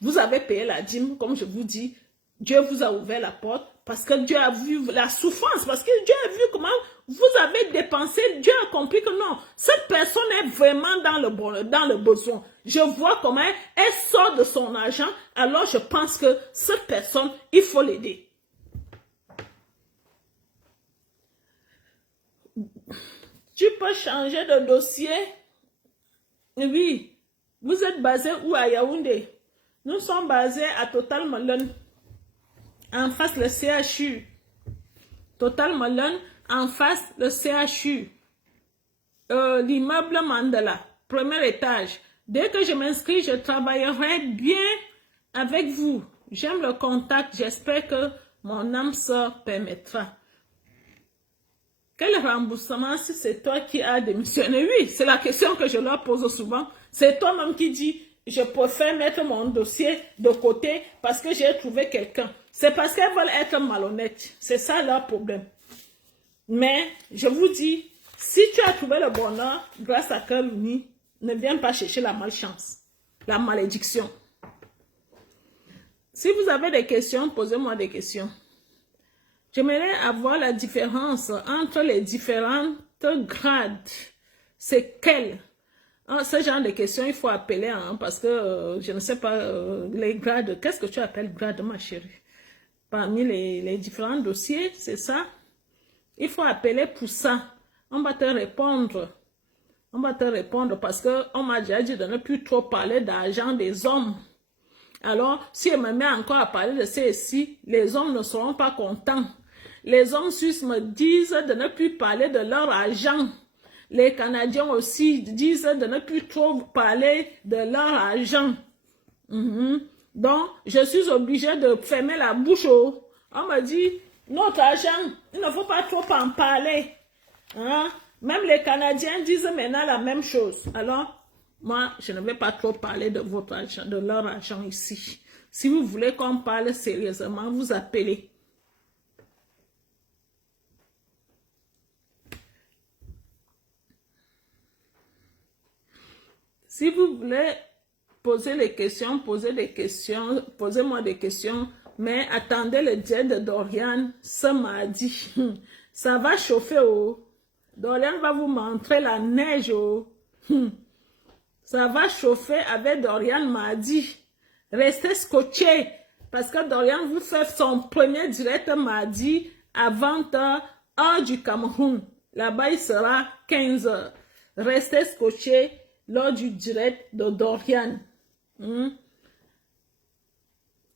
Vous avez payé la dîme, comme je vous dis. Dieu vous a ouvert la porte parce que Dieu a vu la souffrance, parce que Dieu a vu comment vous avez dépensé. Dieu a compris que non, cette personne est vraiment dans le besoin. Je vois comment elle sort de son argent, alors je pense que cette personne, il faut l'aider. Tu peux changer de dossier. Oui, vous êtes basé où à Yaoundé? Nous sommes basés à Total Malone, en face le CHU. Total Malone, en face le CHU. L'immeuble Mandela, premier étage. Dès que je m'inscris, je travaillerai bien avec vous. J'aime le contact, j'espère que mon âme sœur permettra. Quel remboursement si c'est toi qui as démissionné? Oui, c'est la question que je leur pose souvent. C'est toi-même qui dis, je préfère mettre mon dossier de côté parce que j'ai trouvé quelqu'un. C'est parce qu'elles veulent être malhonnêtes. C'est ça leur problème. Mais je vous dis, si tu as trouvé le bonheur grâce à Cœur Uni, ne viens pas chercher la malchance, la malédiction. Si vous avez des questions, posez-moi des questions. J'aimerais avoir la différence entre les différentes grades. C'est quel? Ce genre de questions, il faut appeler, hein, parce que je ne sais pas les grades. Qu'est-ce que tu appelles grade, ma chérie? Parmi les différents dossiers, c'est ça? Il faut appeler pour ça. On va te répondre. On va te répondre parce qu'on m'a déjà dit de ne plus trop parler d'argent des hommes. Alors, si elle me met encore à parler de ceci, les hommes ne seront pas contents. Les hommes suisses me disent de ne plus parler de leur argent. Les Canadiens aussi disent de ne plus trop parler de leur argent. Donc, je suis obligée de fermer la bouche. On me dit, notre argent, il ne faut pas trop en parler. Hein? Même les Canadiens disent maintenant la même chose. Alors, moi, je ne vais pas trop parler de votre argent, de leur argent ici. Si vous voulez qu'on parle sérieusement, vous appelez. Si vous voulez poser des questions, posez-moi des questions Mais attendez le jet de Dorian ce mardi. Ça va chauffer, oh. Dorian va vous montrer la neige, oh. Ça va chauffer avec Dorian mardi. Restez scotchés. Parce que Dorian vous fait son premier direct mardi à 20h, heure du Cameroun. Là-bas, il sera 15h. Restez scotchés lors du direct de Dorian.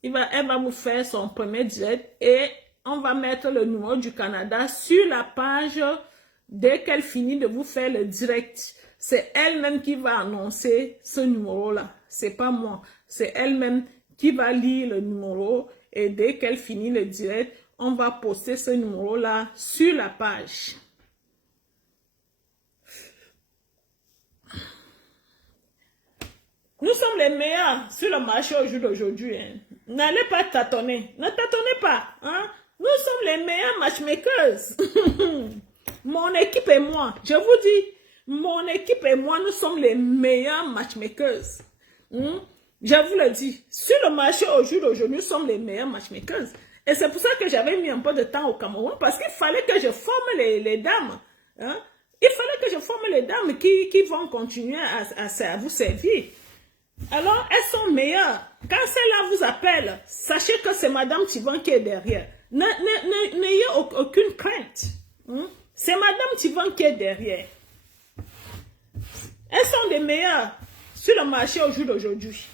Elle va vous faire son premier direct et on va mettre le numéro du Canada sur la page dès qu'elle finit de vous faire le direct. C'est elle-même qui va annoncer ce numéro-là. C'est pas moi. C'est elle-même qui va lire le numéro et dès qu'elle finit le direct, on va poster ce numéro-là sur la page. Nous sommes les meilleurs sur le marché au jour d'aujourd'hui. Hein. N'allez pas tâtonner. Ne tâtonnez pas. Hein. Nous sommes les meilleurs matchmakers. Mon équipe et moi, je vous dis, mon équipe et moi, nous sommes les meilleurs matchmakers. Je vous le dis, sur le marché au jour d'aujourd'hui, nous sommes les meilleurs matchmakers. Et c'est pour ça que j'avais mis un peu de temps au Cameroun, parce qu'il fallait que je forme les dames. Hein. Il fallait que je forme les dames qui vont continuer à vous servir. Alors, elles sont meilleures. Quand celle-là vous appelle, sachez que c'est Madame Tivan qui est derrière. N'ayez aucune crainte. C'est Madame Tivan qui est derrière. Elles sont les meilleures sur le marché au jour d'aujourd'hui.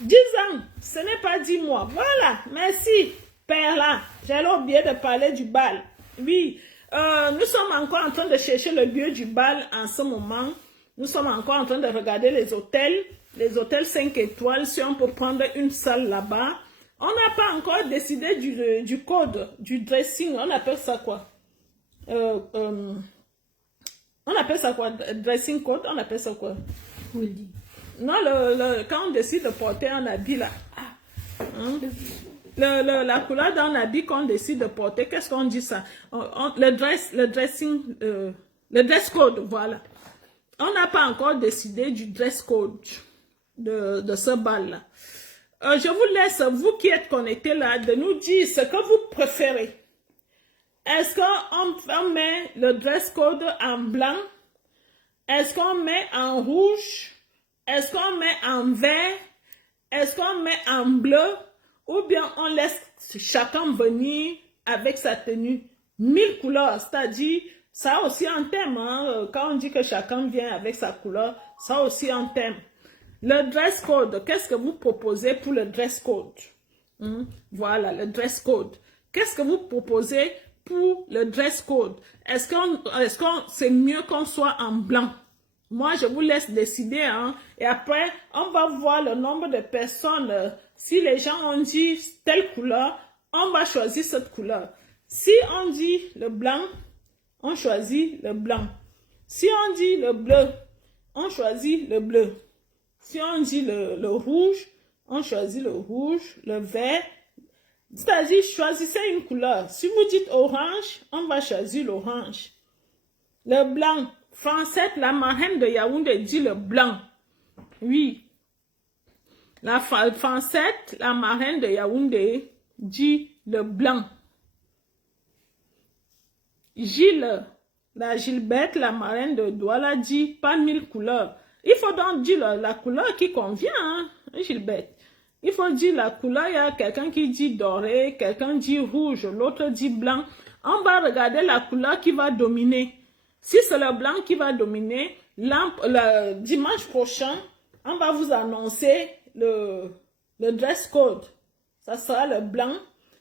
10 ans, ce n'est pas 10 mois. Voilà, merci, Perla. J'allais oublier de parler du bal. Oui, nous sommes encore en train de chercher le lieu du bal en ce moment. Nous sommes encore en train de regarder les hôtels 5 étoiles, si on peut prendre une salle là-bas. On n'a pas encore décidé du code, du dressing. On appelle ça quoi? On appelle ça quoi? Dressing code, on appelle ça quoi? Oui. Non, quand on décide de porter un habit là. La couleur d'un habit qu'on décide de porter, qu'est-ce qu'on dit ça? Le dress code, voilà. On n'a pas encore décidé du dress code de ce bal-là. Je vous laisse, vous qui êtes connectés là, de nous dire ce que vous préférez. Est-ce qu'on met le dress code en blanc? Est-ce qu'on met en rouge? Est-ce qu'on met en vert? Est-ce qu'on met en bleu? Ou bien on laisse chacun venir avec sa tenue 1000 couleurs, c'est-à-dire, ça aussi un thème. Hein? Quand on dit que chacun vient avec sa couleur, ça aussi un thème. Le dress code, qu'est-ce que vous proposez pour le dress code? Voilà, le dress code. Qu'est-ce que vous proposez pour le dress code? Est-ce que c'est mieux qu'on soit en blanc? Moi, je vous laisse décider. Hein? Et après, on va voir le nombre de personnes. Si les gens ont dit telle couleur, on va choisir cette couleur. Si on dit le blanc, on choisit le blanc. Si on dit le bleu, on choisit le bleu. Si on dit le rouge, on choisit le rouge, le vert. C'est-à-dire, choisissez une couleur. Si vous dites orange, on va choisir l'orange. Le blanc. Francette, la marraine de Yaoundé, dit le blanc. Oui. La Francette, la marraine de Yaoundé, dit le blanc. Gilles, la Gilberte, la marraine de Douala, dit pas 1000 couleurs. Il faut donc dire la couleur qui convient, hein, Gilberte. Il faut dire la couleur, il y a quelqu'un qui dit doré, quelqu'un dit rouge, l'autre dit blanc. On va regarder la couleur qui va dominer. Si c'est le blanc qui va dominer, le dimanche prochain, on va vous annoncer le dress code. Ça sera le blanc.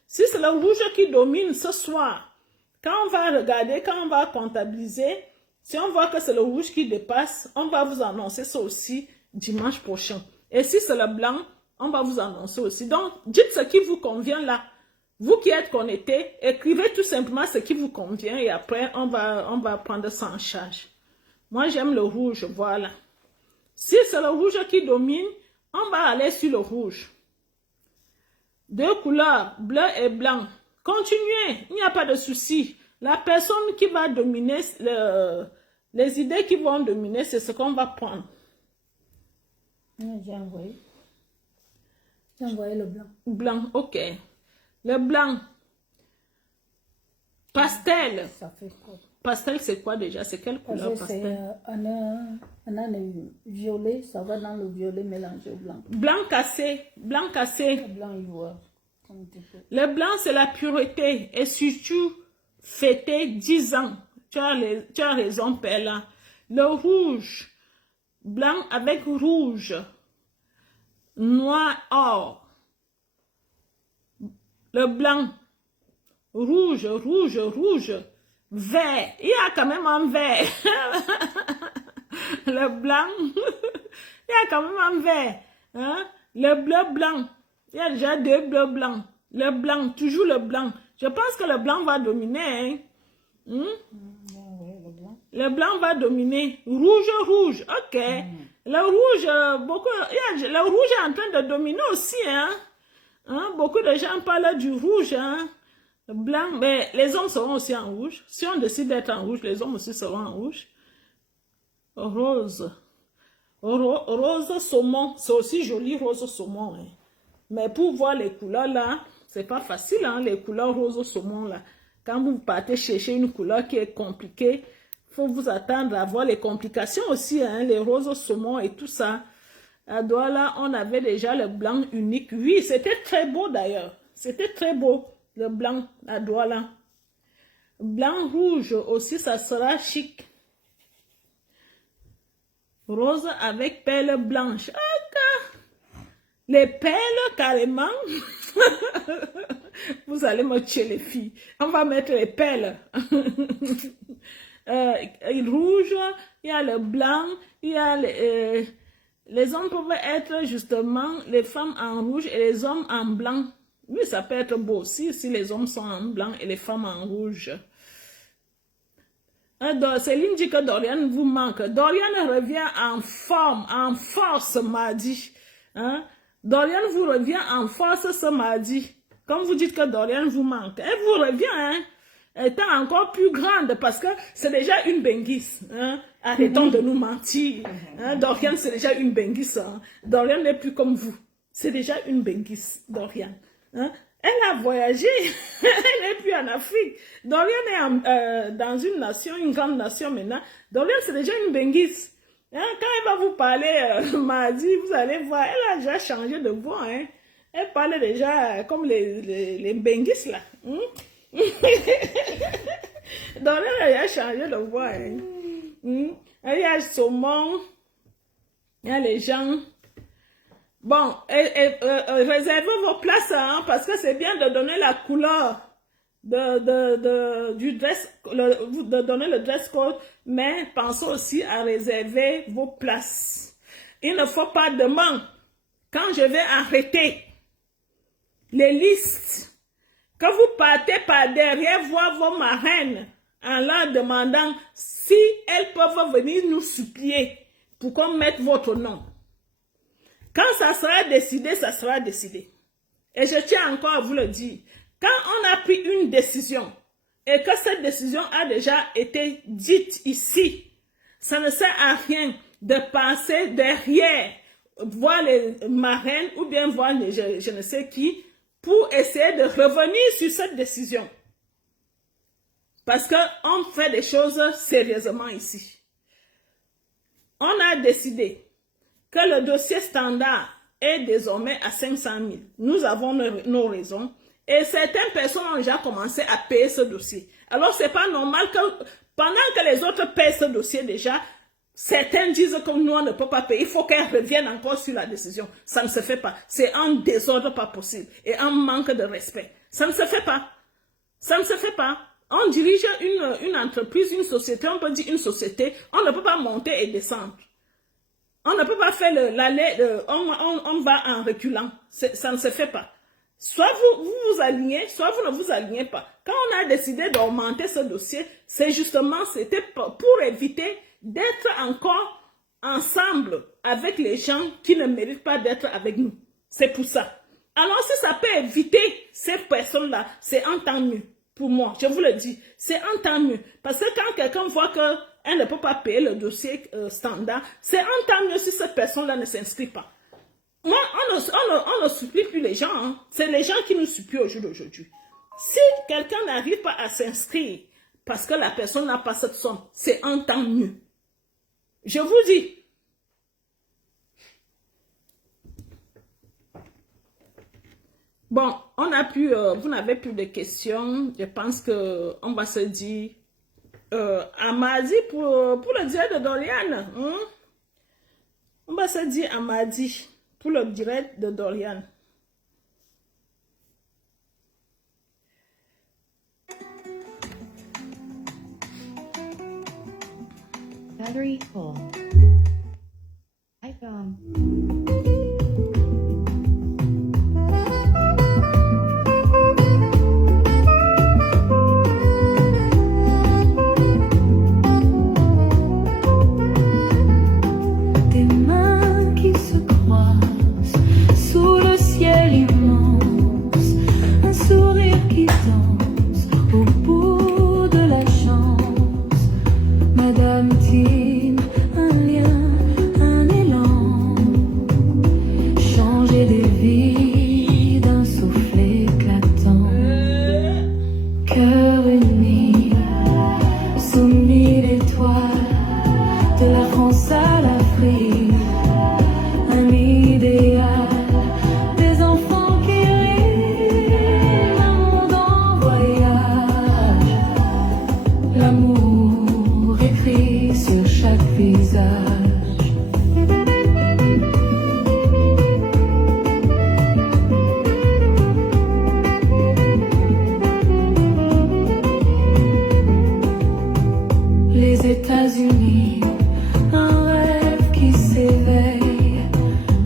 Si c'est le rouge qui domine ce soir, quand on va regarder, quand on va comptabiliser, si on voit que c'est le rouge qui dépasse, on va vous annoncer ça aussi dimanche prochain. Et si c'est le blanc, on va vous annoncer aussi. Donc, dites ce qui vous convient là. Vous qui êtes connectés, écrivez tout simplement ce qui vous convient et après, on va prendre ça en charge. Moi, j'aime le rouge, voilà. Si c'est le rouge qui domine, on va aller sur le rouge. 2 couleurs, bleu et blanc. Continuez, il n'y a pas de souci. La personne qui va dominer, les idées qui vont dominer, c'est ce qu'on va prendre. J'ai envoyé. J'ai envoyé le blanc. Blanc, ok. Le blanc. Pastel. Ça fait quoi? Pastel, c'est quoi déjà? C'est quelle couleur Parce que c'est pastel? un violet, ça va dans le violet mélangé au blanc. Blanc cassé. Blanc cassé. Le blanc ivoire. Comme tu peux. Le blanc, c'est la pureté. Et surtout, fêter 10 ans. Tu as raison, Pella. Le rouge. Blanc avec rouge. Noir, or. Le blanc. Rouge, rouge, rouge. Vert. Il y a quand même un vert. Le blanc. Il y a quand même un vert. Hein? Le bleu blanc. Il y a déjà 2 bleus blancs. Le blanc, toujours le blanc. Je pense que le blanc va dominer. Hein? Le blanc va dominer. Rouge, rouge. Ok. Le rouge, le rouge est en train de dominer aussi. Hein? Hein? Beaucoup de gens parlent du rouge. Hein? Le blanc, mais les hommes seront aussi en rouge. Si on décide d'être en rouge, les hommes aussi seront en rouge. Rose. Rose saumon. C'est aussi joli, rose saumon. Hein? Mais pour voir les couleurs là, c'est pas facile, hein, les couleurs rose saumon là. Quand vous partez chercher une couleur qui est compliquée, faut vous attendre à voir les complications aussi, hein, les roses saumon et tout ça. À Douala, on avait déjà le blanc unique. Oui, c'était très beau d'ailleurs. C'était très beau, le blanc à Douala. Blanc rouge aussi, ça sera chic. Rose avec perles blanches. Okay. Les perles, carrément. Vous allez me tuer, les filles. On va mettre les perles. Rouge, il y a le blanc, il y a les hommes peuvent être justement les femmes en rouge et les hommes en blanc. Oui, ça peut être beau aussi si les hommes sont en blanc et les femmes en rouge. Céline dit que Dorian vous manque. Dorian revient en forme, en force mardi. Hein? Dorian vous revient en force ce mardi. Comme vous dites que Dorian vous manque. Elle vous revient, hein? Étant encore plus grande parce que c'est déjà une benguisse. Hein? Arrêtons de nous mentir. Hein? Dorian, c'est déjà une benguisse. Hein? Dorian n'est plus comme vous. C'est déjà une benguisse, Dorian. Hein? Elle a voyagé. Elle n'est plus en Afrique. Dorian est dans une nation, une grande nation maintenant. Dorian, c'est déjà une benguisse. Hein? Quand elle va vous parler mardi, vous allez voir, elle a déjà changé de voix. Hein? Elle parle déjà comme les benguisses là. Hein? Dorian a déjà changé de voix. Hein? Il y a saumon, il y a les gens. Bon, réservez vos places, hein, parce que c'est bien de donner la couleur du dress, de donner le dress code, mais pensez aussi à réserver vos places. Il ne faut pas demain, quand je vais arrêter les listes, que vous partez par derrière voir vos marraines en leur demandant si elles peuvent venir nous supplier pour qu'on mette votre nom. Quand ça sera décidé, ça sera décidé. Et je tiens encore à vous le dire. Quand on a pris une décision et que cette décision a déjà été dite ici, ça ne sert à rien de passer derrière, voir les marraines ou bien voir je ne sais qui pour essayer de revenir sur cette décision. Parce qu'on fait des choses sérieusement ici. On a décidé que le dossier standard est désormais à 500 000. Nous avons nos raisons. Et certaines personnes ont déjà commencé à payer ce dossier. Alors, ce n'est pas normal que pendant que les autres paient ce dossier déjà, certains disent que nous, on ne peut pas payer. Il faut qu'elles reviennent encore sur la décision. Ça ne se fait pas. C'est un désordre pas possible. Et un manque de respect. Ça ne se fait pas. Ça ne se fait pas. On dirige une entreprise, une société, on peut dire une société. On ne peut pas monter et descendre. On ne peut pas faire l'aller, on va en reculant. Ça ne se fait pas. Soit vous vous alignez, soit vous ne vous alignez pas. Quand on a décidé d'augmenter ce dossier, c'est justement, c'était pour éviter d'être encore ensemble avec les gens qui ne méritent pas d'être avec nous. C'est pour ça. Alors si ça peut éviter ces personnes-là, c'est un tant mieux. Pour moi, je vous le dis, c'est un tant mieux. Parce que quand quelqu'un voit qu'elle ne peut pas payer le dossier standard, c'est un tant mieux si cette personne-là ne s'inscrit pas. Moi, on ne supplie plus les gens. Hein. C'est les gens qui nous supplient au jour d'aujourd'hui. Si quelqu'un n'arrive pas à s'inscrire parce que la personne n'a pas cette somme, c'est un temps mieux. Je vous dis. Bon, on a pu, vous n'avez plus de questions. Je pense qu'on va se dire à mardi pour le direct de Dorian. Hein? On va se dire à mardi pour le direct de Dorian. Battery full. iPhone. Des mains qui se croisent sous le ciel immense, un sourire qui danse au bout de la chance. Madame Tine, un lien, un élan, changer des vies d'un souffle éclatant. Cœur uni, sous mille étoiles, de la France à l'Afrique, un idéal, des enfants qui rient, un monde en voyage, l'amour écrit sur chaque visage. Les États-Unis, un rêve qui s'éveille,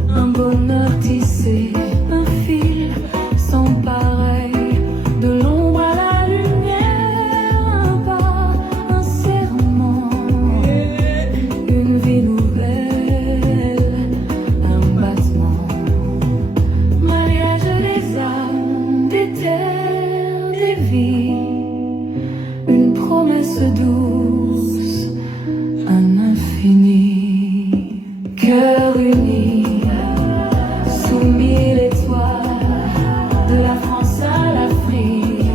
un bonheur tissé, un fil sans pareil, de l'ombre à la lumière, un pas, un serment, une vie nouvelle, un battement, mariage des âmes, des terres, des vies, une promesse douce, un infini, cœur uni, sous mille étoiles, de la France à l'Afrique,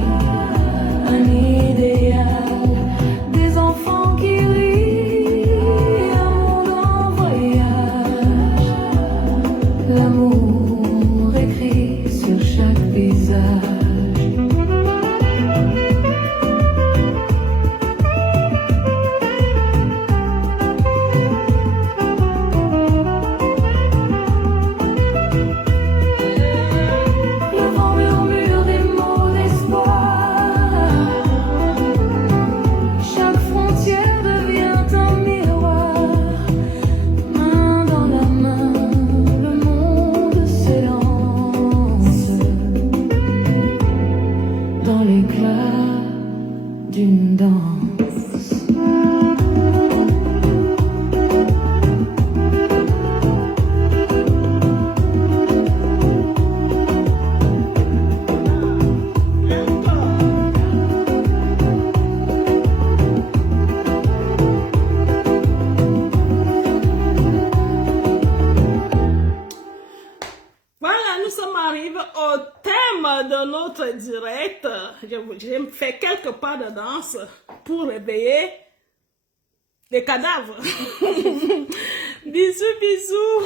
un idéal, des enfants qui rient, un monde en voyage, l'amour écrit sur chaque visage. Le vent murmure des mots d'espoir. Chaque frontière devient un miroir. Main dans la main, le monde se lance dans l'éclat d'une danse. Voilà, nous sommes arrivés au thème de notre direct. J'ai fait quelques pas de danse pour réveiller les cadavres. Bisous, bisous.